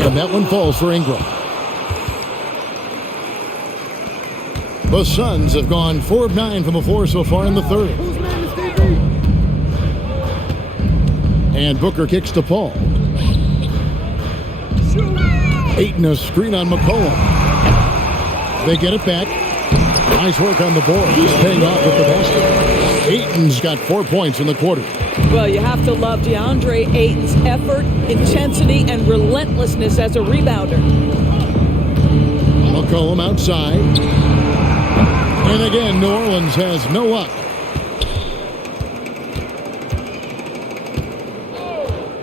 And that one falls for Ingram. The Suns have gone 4 of 9 from the floor so far in the third. And Booker kicks to Paul. Ayton a screen on McCollum. They get it back. Nice work on the board. He's paying off with the basket. Ayton's got 4 points in the quarter. Well, you have to love DeAndre Ayton's effort, intensity, and relentlessness as a rebounder. McCollum outside. And again, New Orleans has no luck.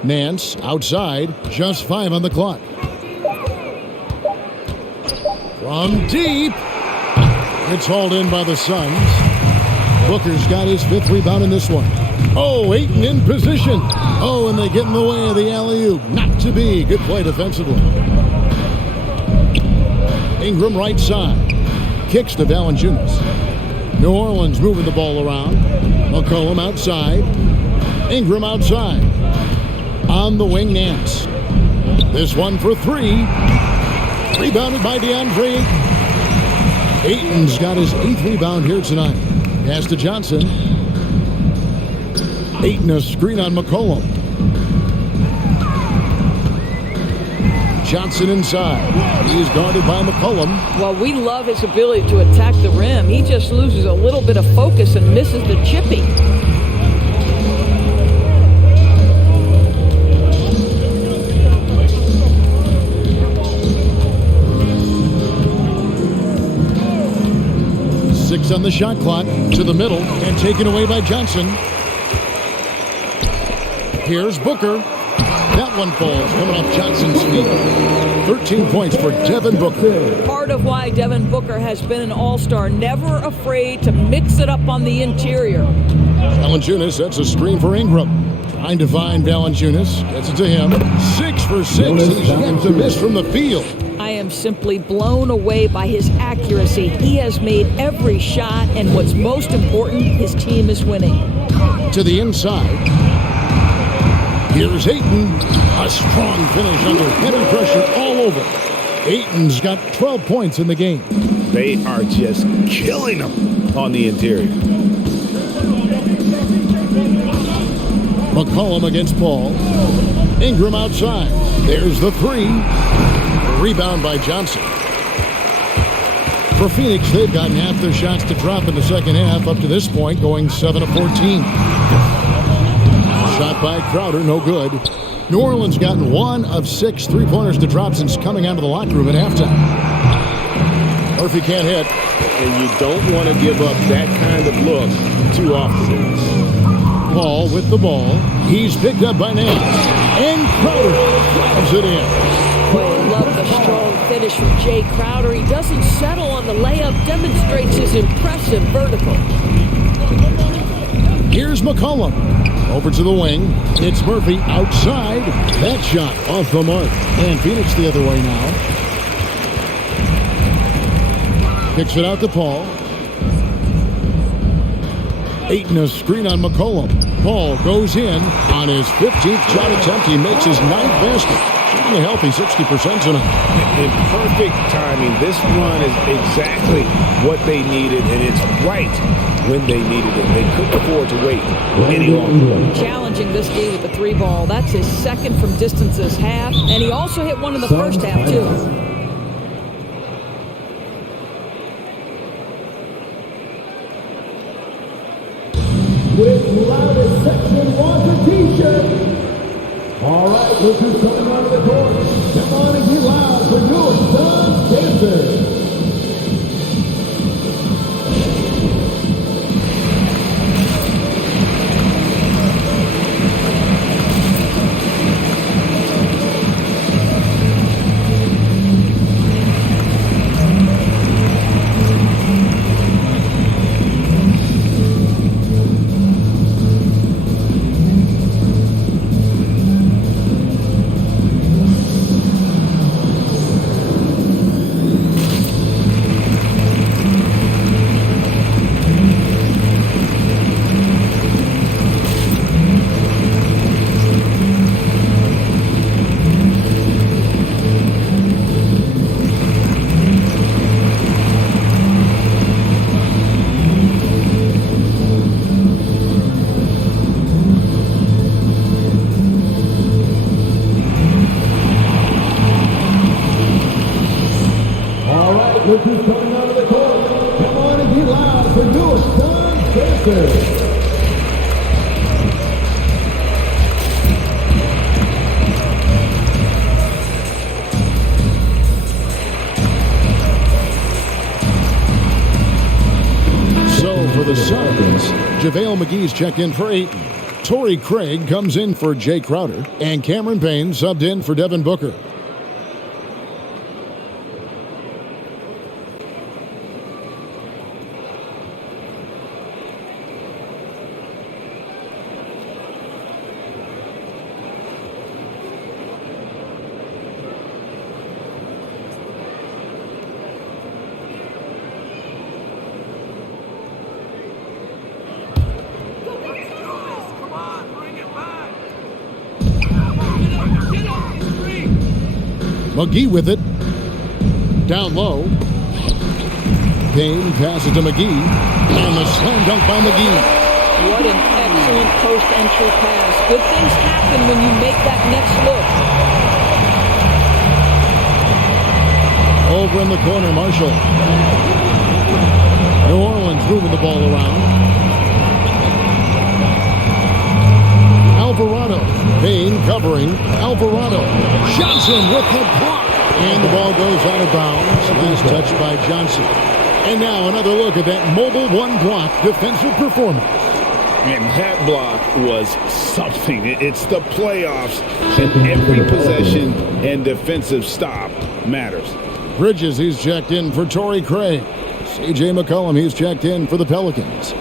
Nance outside, just 5 on the clock. From deep, it's hauled in by the Suns. Booker's got his 5th rebound in this one. Oh, Ayton in position. Oh, and they get in the way of the alley-oop. Not to be. Good play defensively. Ingram right side. Kicks to Valanciunas. New Orleans moving the ball around. McCollum outside. Ingram outside. On the wing, Nance. This one for 3. Rebounded by DeAndre Ayton. Ayton's got his 8th rebound here tonight. Pass to Johnson. Ayton a screen on McCollum. Johnson inside. He's guarded by McCollum. Well, we love his ability to attack the rim. He just loses a little bit of focus and misses the chipping. On the shot clock to the middle and taken away by Johnson. Here's Booker. That one falls coming off Johnson's feet. 13 points for Devin Booker. Part of why Devin Booker has been an all-star, never afraid to mix it up on the interior. Valanciunas sets a screen for Ingram. Trying to find Valanciunas. Gets it to him. 6 for 6. He's yet to miss from the field. I am simply blown away by his accuracy. He has made every shot, and what's most important, his team is winning. To the inside. Here's Ayton. A strong finish under heavy pressure all over. Ayton's got 12 points in the game. They are just killing them on the interior. McCollum against Paul. Ingram outside. There's the 3. Rebound by Johnson. For Phoenix, they've gotten half their shots to drop in the second half up to this point, going 7 of 14. Shot by Crowder, no good. New Orleans gotten 1 of 6 three-pointers to drop since coming out of the locker room at halftime. Murphy can't hit. And you don't want to give up that kind of look too often. Paul with the ball. He's picked up by Nance. And Crowder drives it in. Boy, I love the strong finish from Jay Crowder. He doesn't settle on the layup, demonstrates his impressive vertical. Here's McCollum. Over to the wing. It's Murphy outside. That shot off the mark. And Phoenix the other way now. Kicks it out to Paul. Ayton a screen on McCollum. Paul goes in on his 15th shot attempt. He makes his 9th basket. Shooting a healthy 60% tonight. In perfect timing. This run is exactly what they needed, and it's right when they needed it. They couldn't afford to wait any longer. Challenging this game with the 3 ball. That's his 2nd from distance this half, and he also hit one in the first half, too. With loudest section wants a t-shirt. All right, look who's coming onto the court. Come on and get loud for your Suns dancers. Johnson. So for the Suns, JaVale McGee's checked in for Ayton. Torrey Craig comes in for Jay Crowder. And Cameron Payne subbed in for Devin Booker. McGee with it. Down low. Payne passes to McGee. And the slam dunk by McGee. What an excellent post-entry pass. Good things happen when you make that next look. Over in the corner, Marshall. New Orleans moving the ball around. Alvarado. Payne covering. Alvarado. Johnson with the block. And the ball goes out of bounds. Last touch by Johnson. And now another look at that mobile one-block defensive performance. And that block was something. It's the playoffs, and every possession and defensive stop matters. Bridges, he's checked in for Torrey Craig. C.J. McCollum, he's checked in for the Pelicans.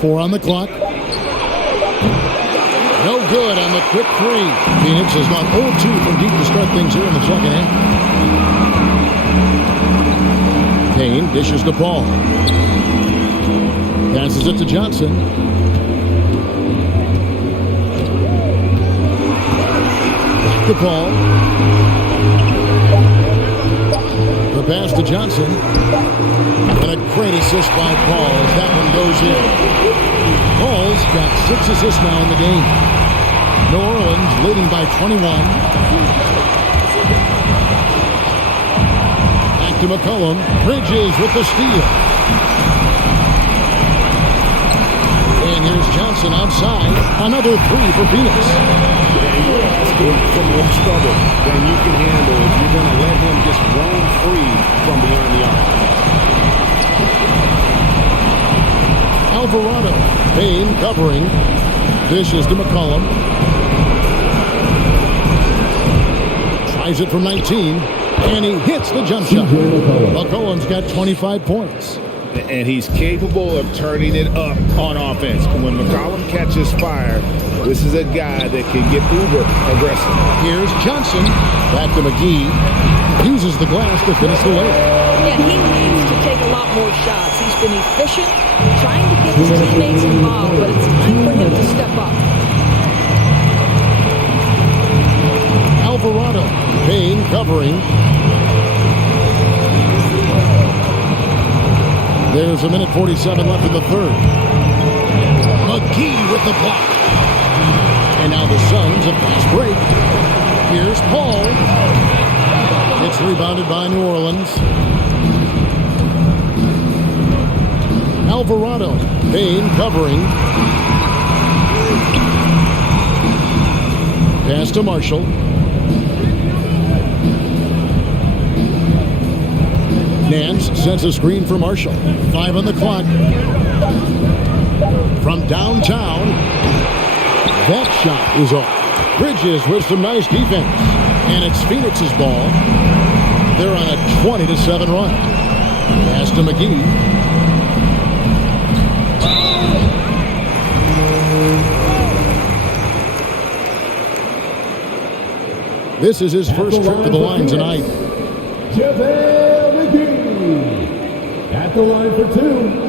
Four on the clock. No good on the quick three. Phoenix has gone 0-2 from deep to start things here in the second half. Payne dishes the ball. Passes it to Johnson. The ball. The pass to Johnson. And a great assist by Paul as that one goes in. Paul's got 6 assists now in the game. New Orleans leading by 21. Back to McCollum. Bridges with the steal. And here's Johnson outside. Another three for Phoenix. And you're asking for more trouble than you can handle if you're going to let him just roam free from beyond the arc. Alvarado. Payne covering. Dishes to McCollum. Tries it from 19. And he hits the jump shot. McCollum's got 25 points. And he's capable of turning it up on offense. When McCollum catches fire, this is a guy that can get uber aggressive. Here's Johnson. Back to McGee. Uses the glass to finish the layup. Yeah, he needs to take a lot more shots. He's been efficient, trying to get his teammates involved, but it's time for him to step up. Alvarado. Payne covering. There's a minute 47 left in the third. McGee with the block. And now the Suns, a fast break. Here's Paul. It's rebounded by New Orleans. Alvarado. Payne covering. Pass to Marshall. Nance sets a screen for Marshall. 5 on the clock. From downtown. That shot is off. Bridges with some nice defense. And it's Phoenix's ball. They're on a 20-7 run. Pass to McGee. This is his first trip to the line tonight. JaVale McGee at the line for 2.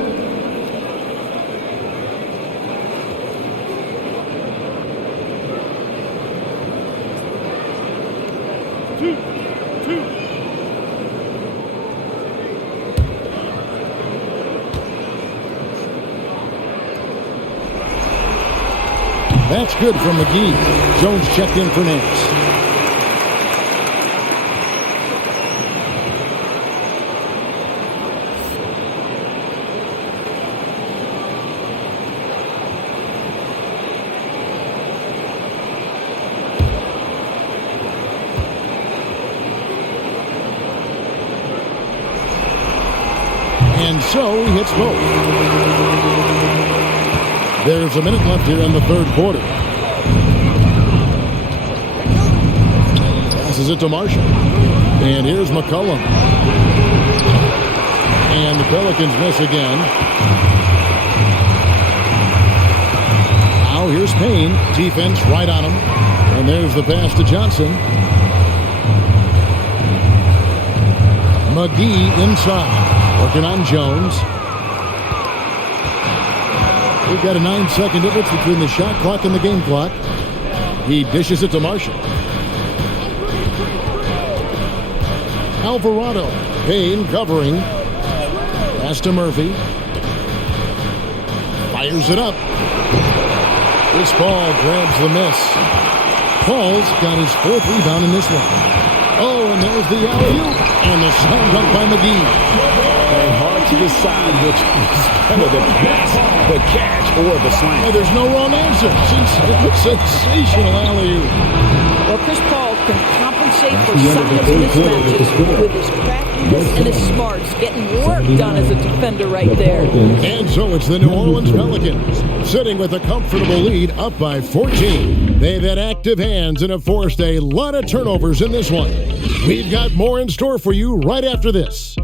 That's good from McGee. Jones checked in for Nance. And so he hits both. There's a minute left here in the third quarter. Passes it to Marshall. And here's McCollum. And the Pelicans miss again. Now here's Payne. Defense right on him. And there's the pass to Johnson. McGee inside. Working on Jones. We've got a 9-second difference between the shot clock and the game clock. He dishes it to Marshall. Alvarado. Payne covering. Pass to Murphy. Fires it up. Chris Paul grabs the miss. Paul's got his fourth rebound in this one. Oh, and there's the alley-oop. And the slam dunk by McGee. To decide which is better, the pass, the catch, or the slam. Oh, there's no wrong answer. Sensational alley-oop. Well, Chris Paul can compensate for some of his mismatches with his craftiness and his smarts, getting work done as a defender right there. And so it's the New Orleans Pelicans, sitting with a comfortable lead up by 14. They've had active hands and have forced a lot of turnovers in this one. We've got more in store for you right after this.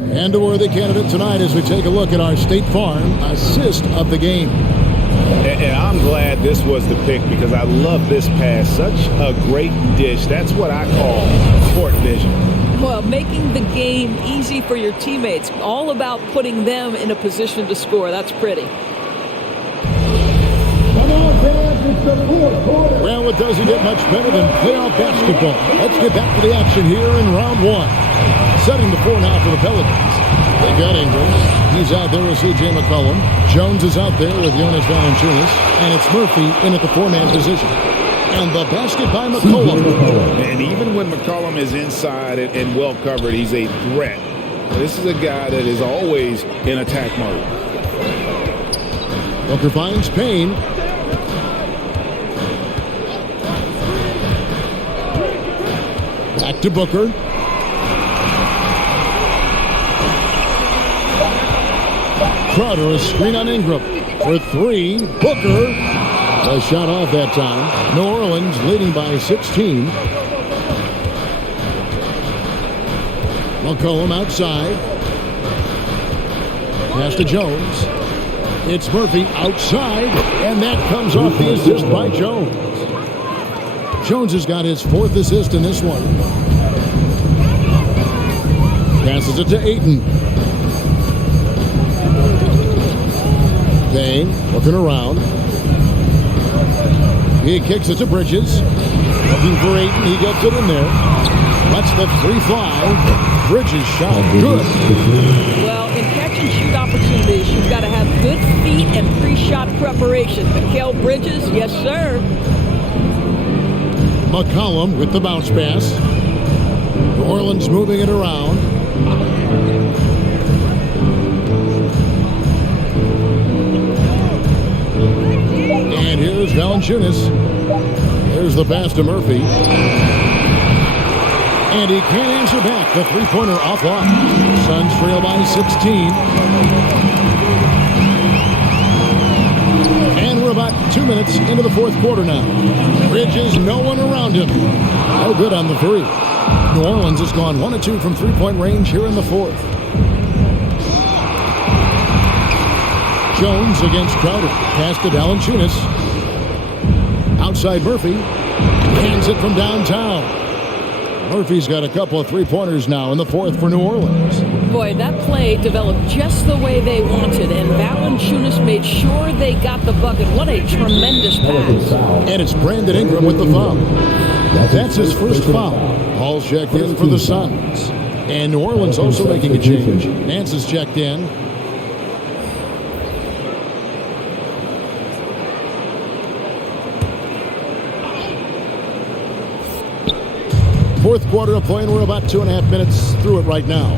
And a worthy candidate tonight as we take a look at our State Farm assist of the game. And I'm glad this was the pick because I love this pass. Such a great dish. That's what I call court vision. Well, making the game easy for your teammates. All about putting them in a position to score. That's pretty. Well, it doesn't get much better than playoff basketball. Let's get back to the action here in round one. Setting the floor now for the Pelicans. They got Ingram. He's out there with C.J. McCollum. Jones is out there with Jonas Valanciunas. And it's Murphy in at the four-man position. And the basket by McCollum. And even when McCollum is inside and well covered, he's a threat. This is a guy that is always in attack mode. Booker finds Payne. Back to Booker. Crowder, a screen on Ingram. For three, Booker. A shot off that time. New Orleans leading by 16. McCollum outside. Pass to Jones. It's Murphy outside, and that comes off the assist by Jones. Jones has got his fourth assist in this one. Passes it to Ayton. Payne looking around. He kicks it to Bridges. Looking for Ayton. He gets it in there. Lets the three fly. Bridges shot good. Well, in catch-and-shoot opportunities, you've got to have good feet and pre-shot preparation. Mikal Bridges, yes, sir. McCollum with the bounce pass. New Orleans moving it around. And here's Valanciunas. There's the pass to Murphy. And he can't answer back. The three-pointer offline. Suns trail by 16. And we're about 2 minutes into the fourth quarter now. Bridges, no one around him. No good on the three. New Orleans has gone 1 of 2 from three-point range here in the fourth. Jones against Crowder. Pass to Valanciunas. Outside Murphy. Hands it from downtown. Murphy's got a couple of three-pointers now in the fourth for New Orleans. Boy, that play developed just the way they wanted, and Valanciunas made sure they got the bucket. What a tremendous pass. And it's Brandon Ingram with the foul. That's his first foul. Paul's checked in for the Suns. And New Orleans also making a change. Nance is checked in. Fourth quarter of play, and we're about 2.5 minutes through it right now.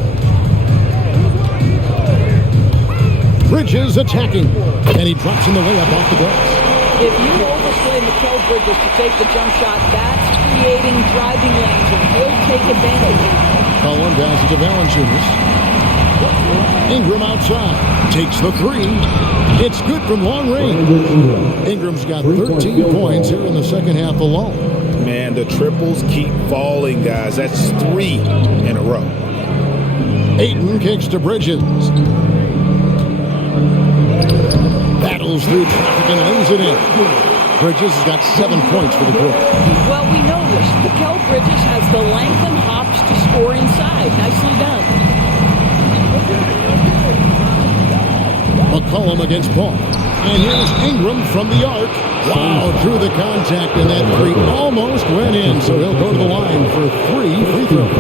Bridges attacking, and he drops in the layup off the glass. If you overplay Mikal Bridges to take the jump shot, that's creating driving lanes, and he'll take advantage. Collin passes to Valanciunas. Ingram outside, takes the three. It's good from long range. Ingram's got 13 points here in the second half alone. Man, the triples keep falling, guys. That's 3 in a row. Ayton kicks to Bridges. Battles through traffic and lays it in. Bridges has got 7 points for the quarter. Well, we know this. Mikal Bridges has the length and hops to score inside. Nicely done. McCollum against Paul. And here's Ingram from the arc. Wow, through the contact, and that three almost went in, so he'll go to the line for 3 free throws.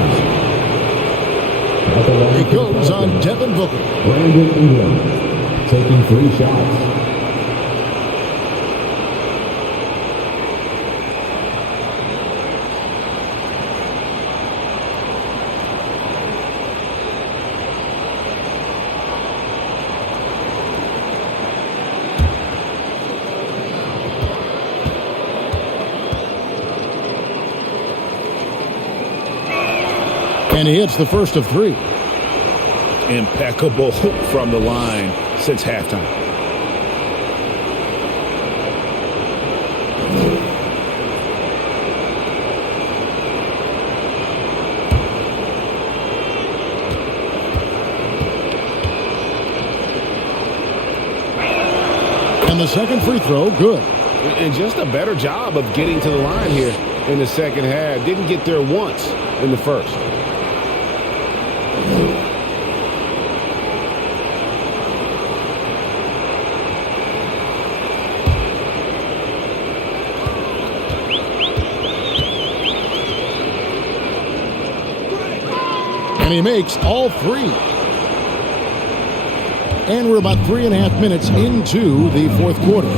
It goes on Devin Booker. Brandon Ingram taking 3 shots. And he hits the first of 3. Impeccable from the line since halftime. And the second free throw, good. And just a better job of getting to the line here in the second half. Didn't get there once in the first. And he makes all 3. And we're about 3.5 minutes into the fourth quarter.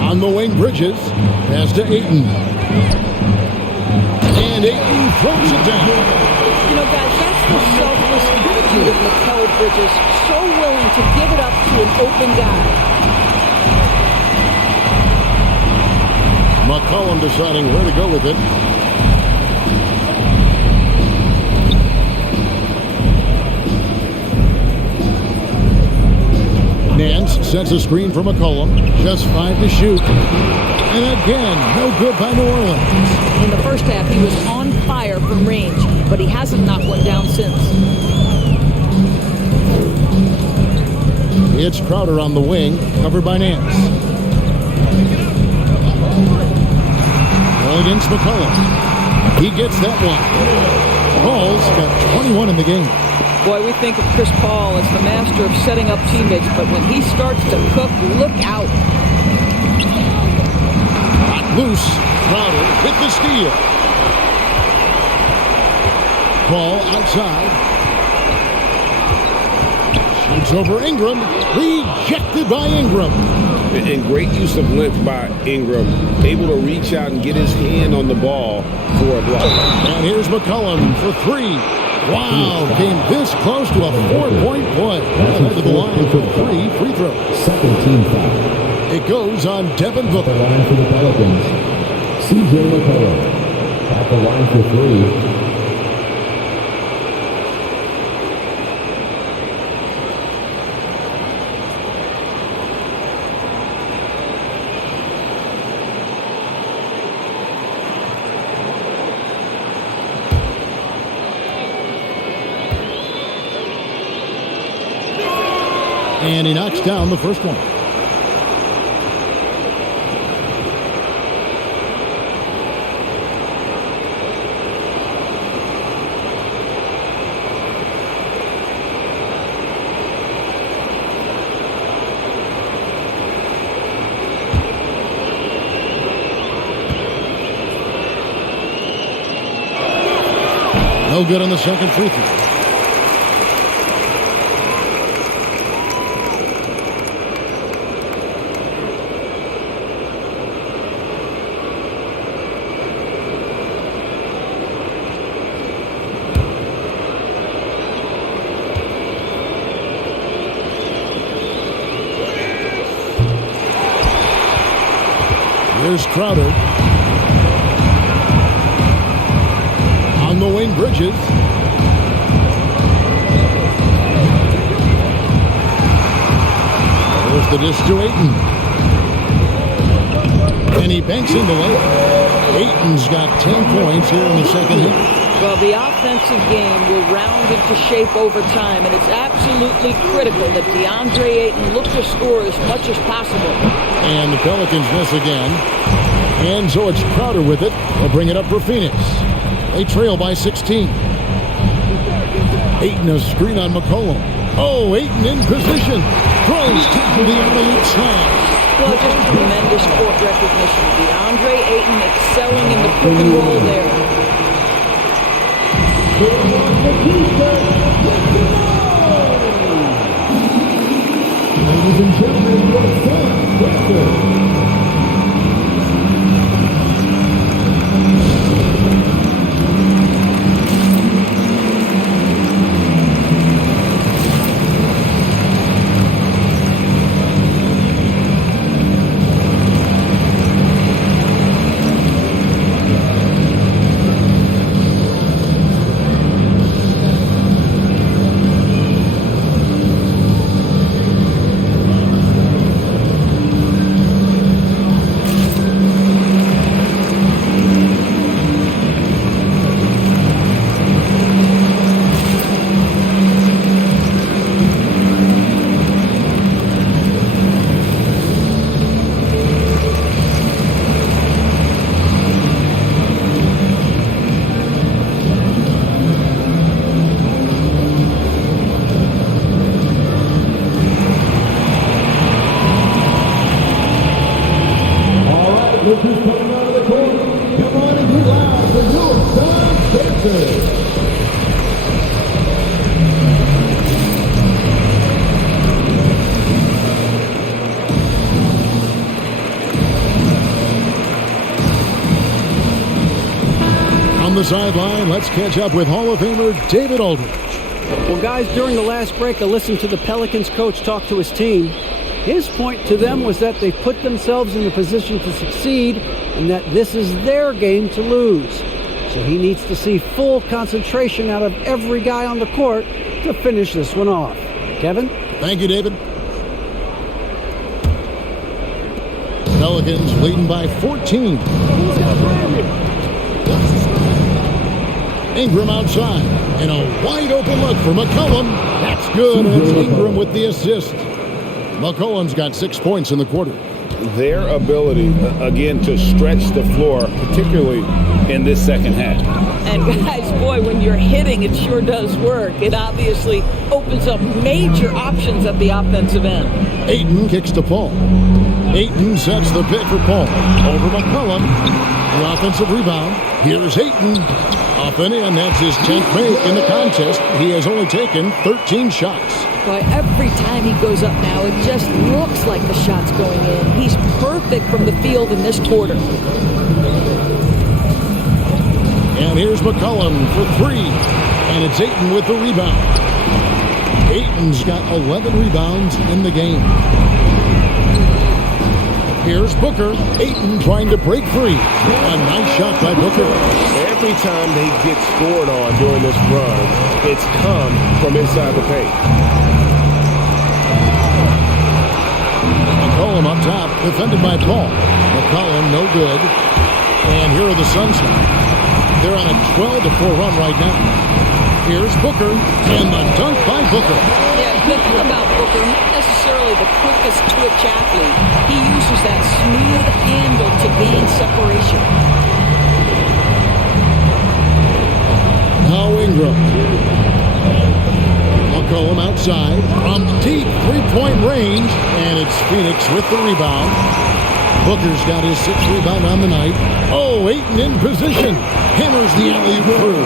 On the wing, Bridges pass to Ayton. And Ayton throws it down. You know, guys, that's the selfless attitude of Mikal Bridges. So willing to give it up to an open guy. McCollum deciding where to go with it. Nance sets a screen for McCollum. Just 5 to shoot. And again, no good by New Orleans. In the first half, he was on fire from range, but he hasn't knocked one down since. It's Crowder on the wing, covered by Nance. Ball against McCollum. He gets that one. Paul's got 21 in the game. Boy, we think of Chris Paul as the master of setting up teammates, but when he starts to cook, look out. Not loose. Crowder with the steal. Paul outside. Shoots over Ingram. Rejected by Ingram. And great use of length by Ingram. Able to reach out and get his hand on the ball for a block. And here's McCollum for 3. Wow, came this close to a 4-point play. Head to the line for 3 free throws. Second team foul. It goes on Devin The Booker. line for the Pelicans. CJ McCollum at the line for 3. And he knocks down the first one. No good on the second free throw. Here's Crowder. On the wing, Bridges. There's the dish to Ayton. And he banks into late. Ayton's got 10 points here in the second half. Well, the offensive game will round into shape over time, and it's absolutely critical that DeAndre Ayton look to score as much as possible. And the Pelicans miss again. And so it's Crowder with it. They'll bring it up for Phoenix. They trail by 16. Ayton a screen on McCollum. Oh, Ayton in position. Throws to the alley-oop slam. Well, just tremendous court recognition. DeAndre Ayton excelling in the pick and roll there. Ladies and gentlemen, your son, look who's coming out of the corner. Come on and get loud for your son, Spencer. On the sideline, let's catch up with Hall of Famer David Aldridge. Well, guys, during the last break, I listened to the Pelicans coach talk to his team. His point to them was that they put themselves in a position to succeed and that this is their game to lose. So he needs to see full concentration out of every guy on the court to finish this one off. Kevin? Thank you, David. Pelicans leading by 14. Ingram outside, and a wide open look for McCollum. That's good, and it's Ingram with the assist. McCollum's got 6 points in the quarter. Their ability, again, to stretch the floor, particularly in this second half. And guys, boy, when you're hitting, it sure does work. It obviously opens up major options at the offensive end. Ayton kicks to Paul. Ayton sets the pick for Paul. Over McCollum. The offensive rebound. Here's Ayton. Off and in. That's his 10th make in the contest. He has only taken 13 shots. Boy, every time he goes up now, it just looks like the shot's going in. He's perfect from the field in this quarter. And here's McCollum for 3. And it's Ayton with the rebound. Ayton's got 11 rebounds in the game. Here's Booker. Ayton trying to break free. A nice shot by Booker. Every time they get scored on during this run, it's come from inside the paint. McCollum up top, defended by Paul. McCollum, no good. And here are the Suns. They're on a 12-4 run right now. Here's Booker, and the dunk by Booker. Yeah, the thing about Booker, not necessarily the quickest twitch athlete. He uses that smooth handle to gain separation. Now Ingram. McCollum outside from deep three-point range, and it's Phoenix with the rebound. Booker's got his 6th rebound on the night. Oh, Ayton in position. Hammers the alley-oop through.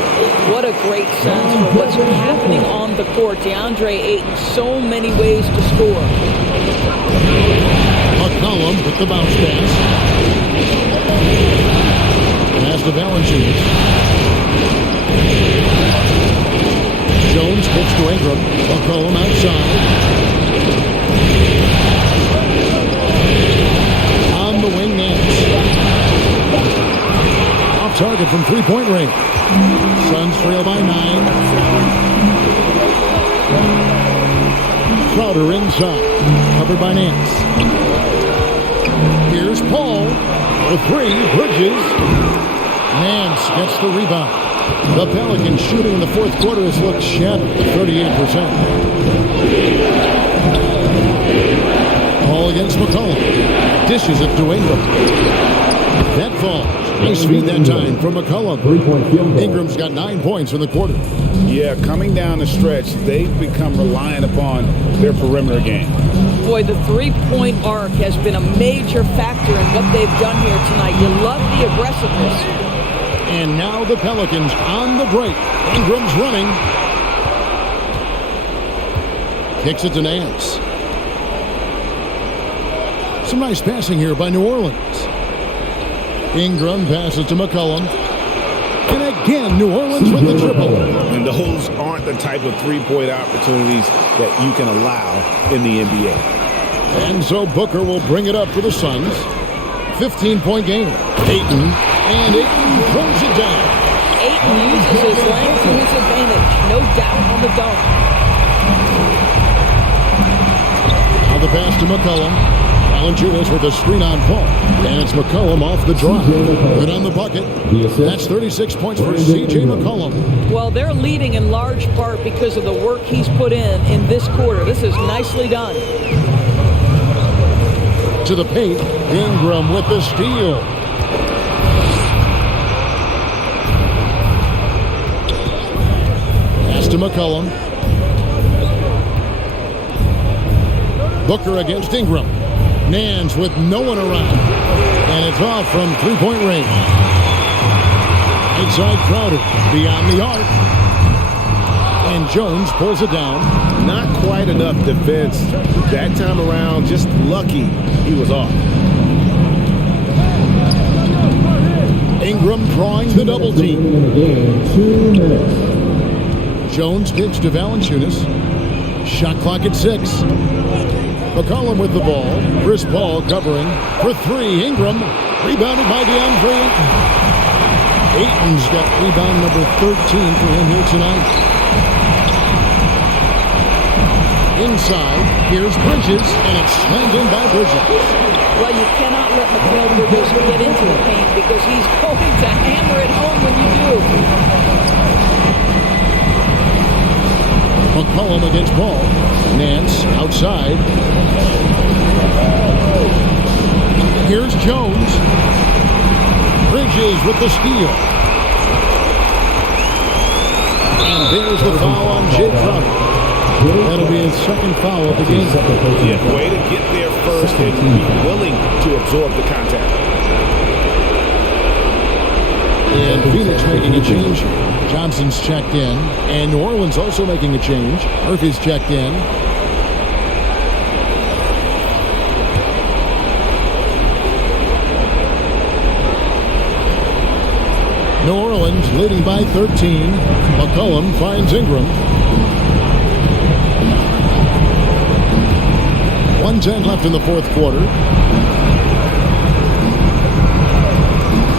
What a great sense for what's happening on the court. DeAndre Ayton, so many ways to score. McCollum with the bounce pass. Pass to Valanciunas. Jones kicks to Ingram. McCollum outside. On the wing, Nance. Off target from three-point range. Suns trail by 9. Crowder inside. Covered by Nance. Here's Paul. The three. Bridges. Nance gets the rebound. The Pelicans shooting in the fourth quarter has looked shattered at 38%. Ball against McCollum. Dishes it to Ingram. That falls. Nice feed that time from McCollum. Ingram's got 9 points in the quarter. Yeah, coming down the stretch, they've become reliant upon their perimeter game. Boy, the three-point arc has been a major factor in what they've done here tonight. You love the aggressiveness. And now the Pelicans on the break. Ingram's running. Kicks it to Nance. Some nice passing here by New Orleans. Ingram passes to McCollum. And again, New Orleans with the triple. And those aren't the type of three-point opportunities that you can allow in the NBA. And so Booker will bring it up for the Suns. 15-point game. Ayton. And Ayton throws it down. Ayton uses his length to his advantage. No doubt on the dunk. Now the pass to McCollum. Valanciunas with a screen on Paul. And it's McCollum off the drive. Good on the bucket. That's 36 points for C.J. McCollum. Well, they're leading in large part because of the work he's put in this quarter. This is nicely done. To the paint. Ingram with the steal. Pass to McCollum. Booker against Ingram. Nance with no one around. And it's off from three-point range. Inside Crowder. Beyond the arc. And Jones pulls it down. Not quite enough defense that time around. Just lucky he was off. Ingram drawing the double team. 2 minutes. Jones kicks to Valanciunas. Shot clock at 6. McCollum with the ball. Chris Paul covering for 3. Ingram rebounded by DeAndre Ayton. Ayton's got rebound number 13 for him here tonight. Inside, here's Bridges, and it's slammed in by Bridges. Well, you cannot let Mikal Bridges get into the paint because he's going to hammer it home when you do. McCollum against Paul. Nance outside. Here's Jones. Bridges with the steal. And there's the foul on Jay Crowder. That'll be his second foul of the game. Yeah, way to get there first and be willing to absorb the contact. And Phoenix making a change. Johnson's checked in. And New Orleans also making a change. Murphy's checked in. New Orleans leading by 13. McCollum finds Ingram. 1:10 left in the fourth quarter.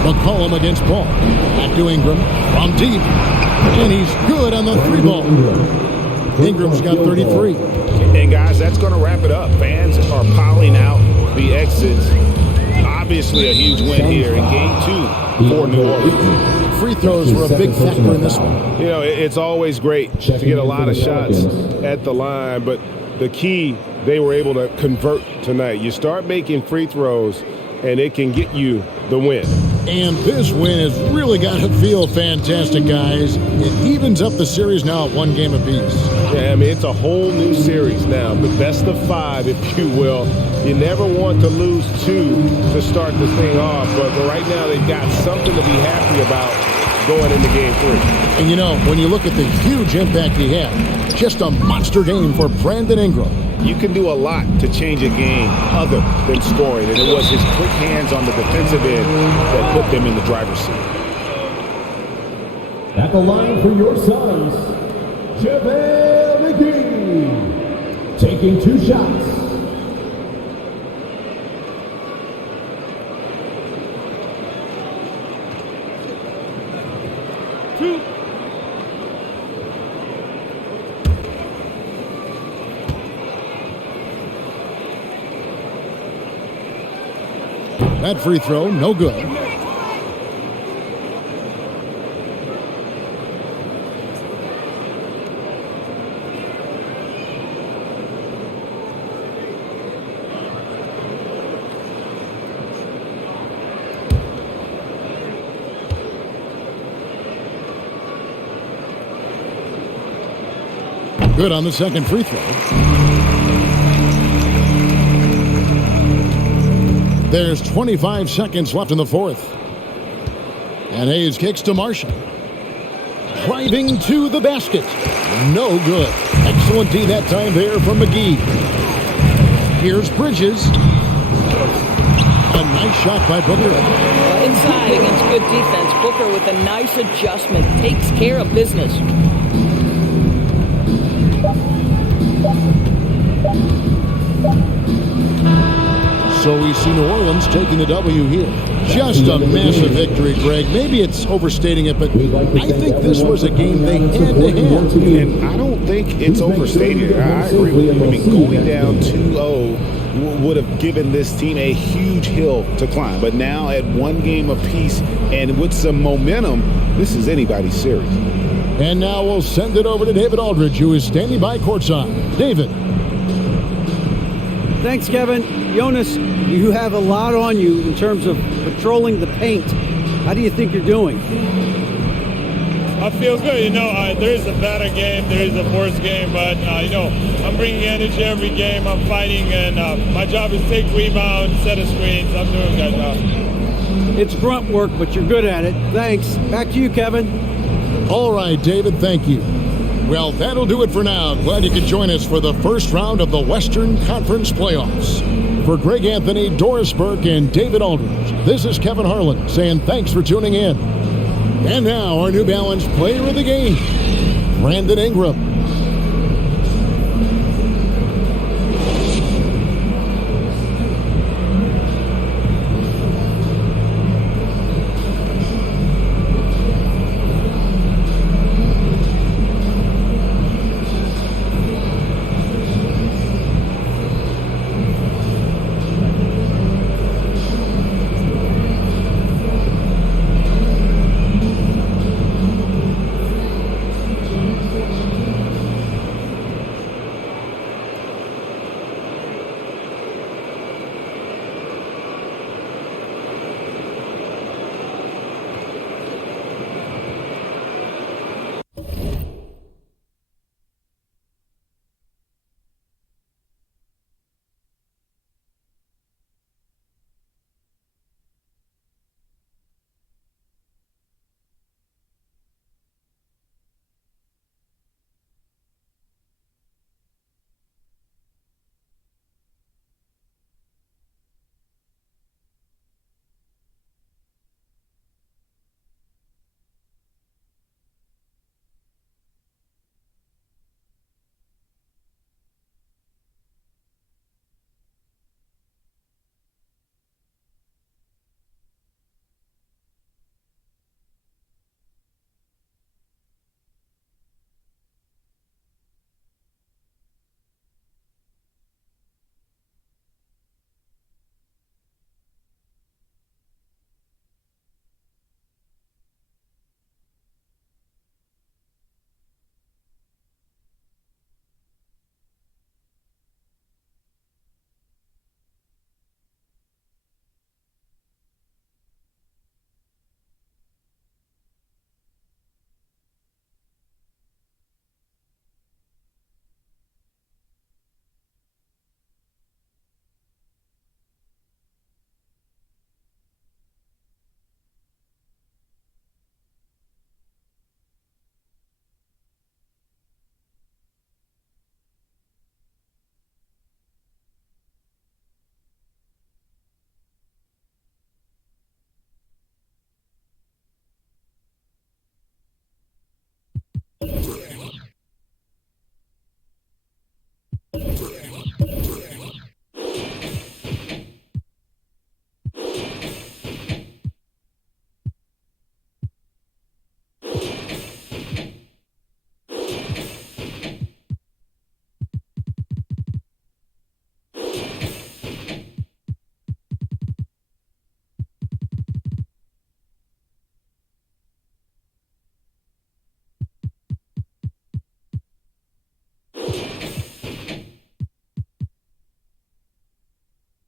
McCollum against Paul. Back to Ingram. From deep. And he's good on the 3 ball. Ingram's got 33. And guys, that's going to wrap it up. Fans are piling out the exits. Obviously a huge win here in game 2 for New Orleans. Free throws were a big factor in this one. You know, it's always great to get a lot of shots at the line, but the key, they were able to convert tonight. You start making free throws, and it can get you the win. And this win has really got to feel fantastic, guys. It evens up the series now at 1 game apiece. Yeah, I mean, it's a whole new series now, the best of 5, if you will. You never want to lose 2 to start the thing off, but right now they've got something to be happy about going into Game 3. And, you know, when you look at the huge impact he had, just a monster game for Brandon Ingram. You can do a lot to change a game other than scoring, and it was his quick hands on the defensive end that put them in the driver's seat. At the line for your Suns, JaVale McGee, taking 2 shots. That free throw, no good. Good on the second free throw. There's 25 seconds left in the fourth. And Hayes kicks to Marshall. Driving to the basket. No good. Excellent D that time there from McGee. Here's Bridges. A nice shot by Booker. Inside against good defense. Booker with a nice adjustment. Takes care of business. So we see New Orleans taking the W here. Just a massive victory, Greg. Maybe it's overstating it, but I think this was a game they had to have. And I don't think it's overstated. I agree with you. I mean, going down 2-0 would have given this team a huge hill to climb. But now at 1 game apiece and with some momentum, this is anybody's series. And now we'll send it over to David Aldridge, who is standing by courtside. David. Thanks, Kevin. Jonas, you have a lot on you in terms of patrolling the paint. How do you think you're doing? I feel good. You know, there is a better game, there is a worse game, but, you know, I'm bringing energy every game. I'm fighting, and my job is to take rebounds, set a screens. I'm doing that job. It's grunt work, but you're good at it. Thanks. Back to you, Kevin. All right, David, thank you. Well, that'll do it for now. Glad you could join us for the first round of the Western Conference Playoffs. For Greg Anthony, Doris Burke, and David Aldridge, this is Kevin Harlan saying thanks for tuning in. And now our New Balance player of the game, Brandon Ingram. Bye.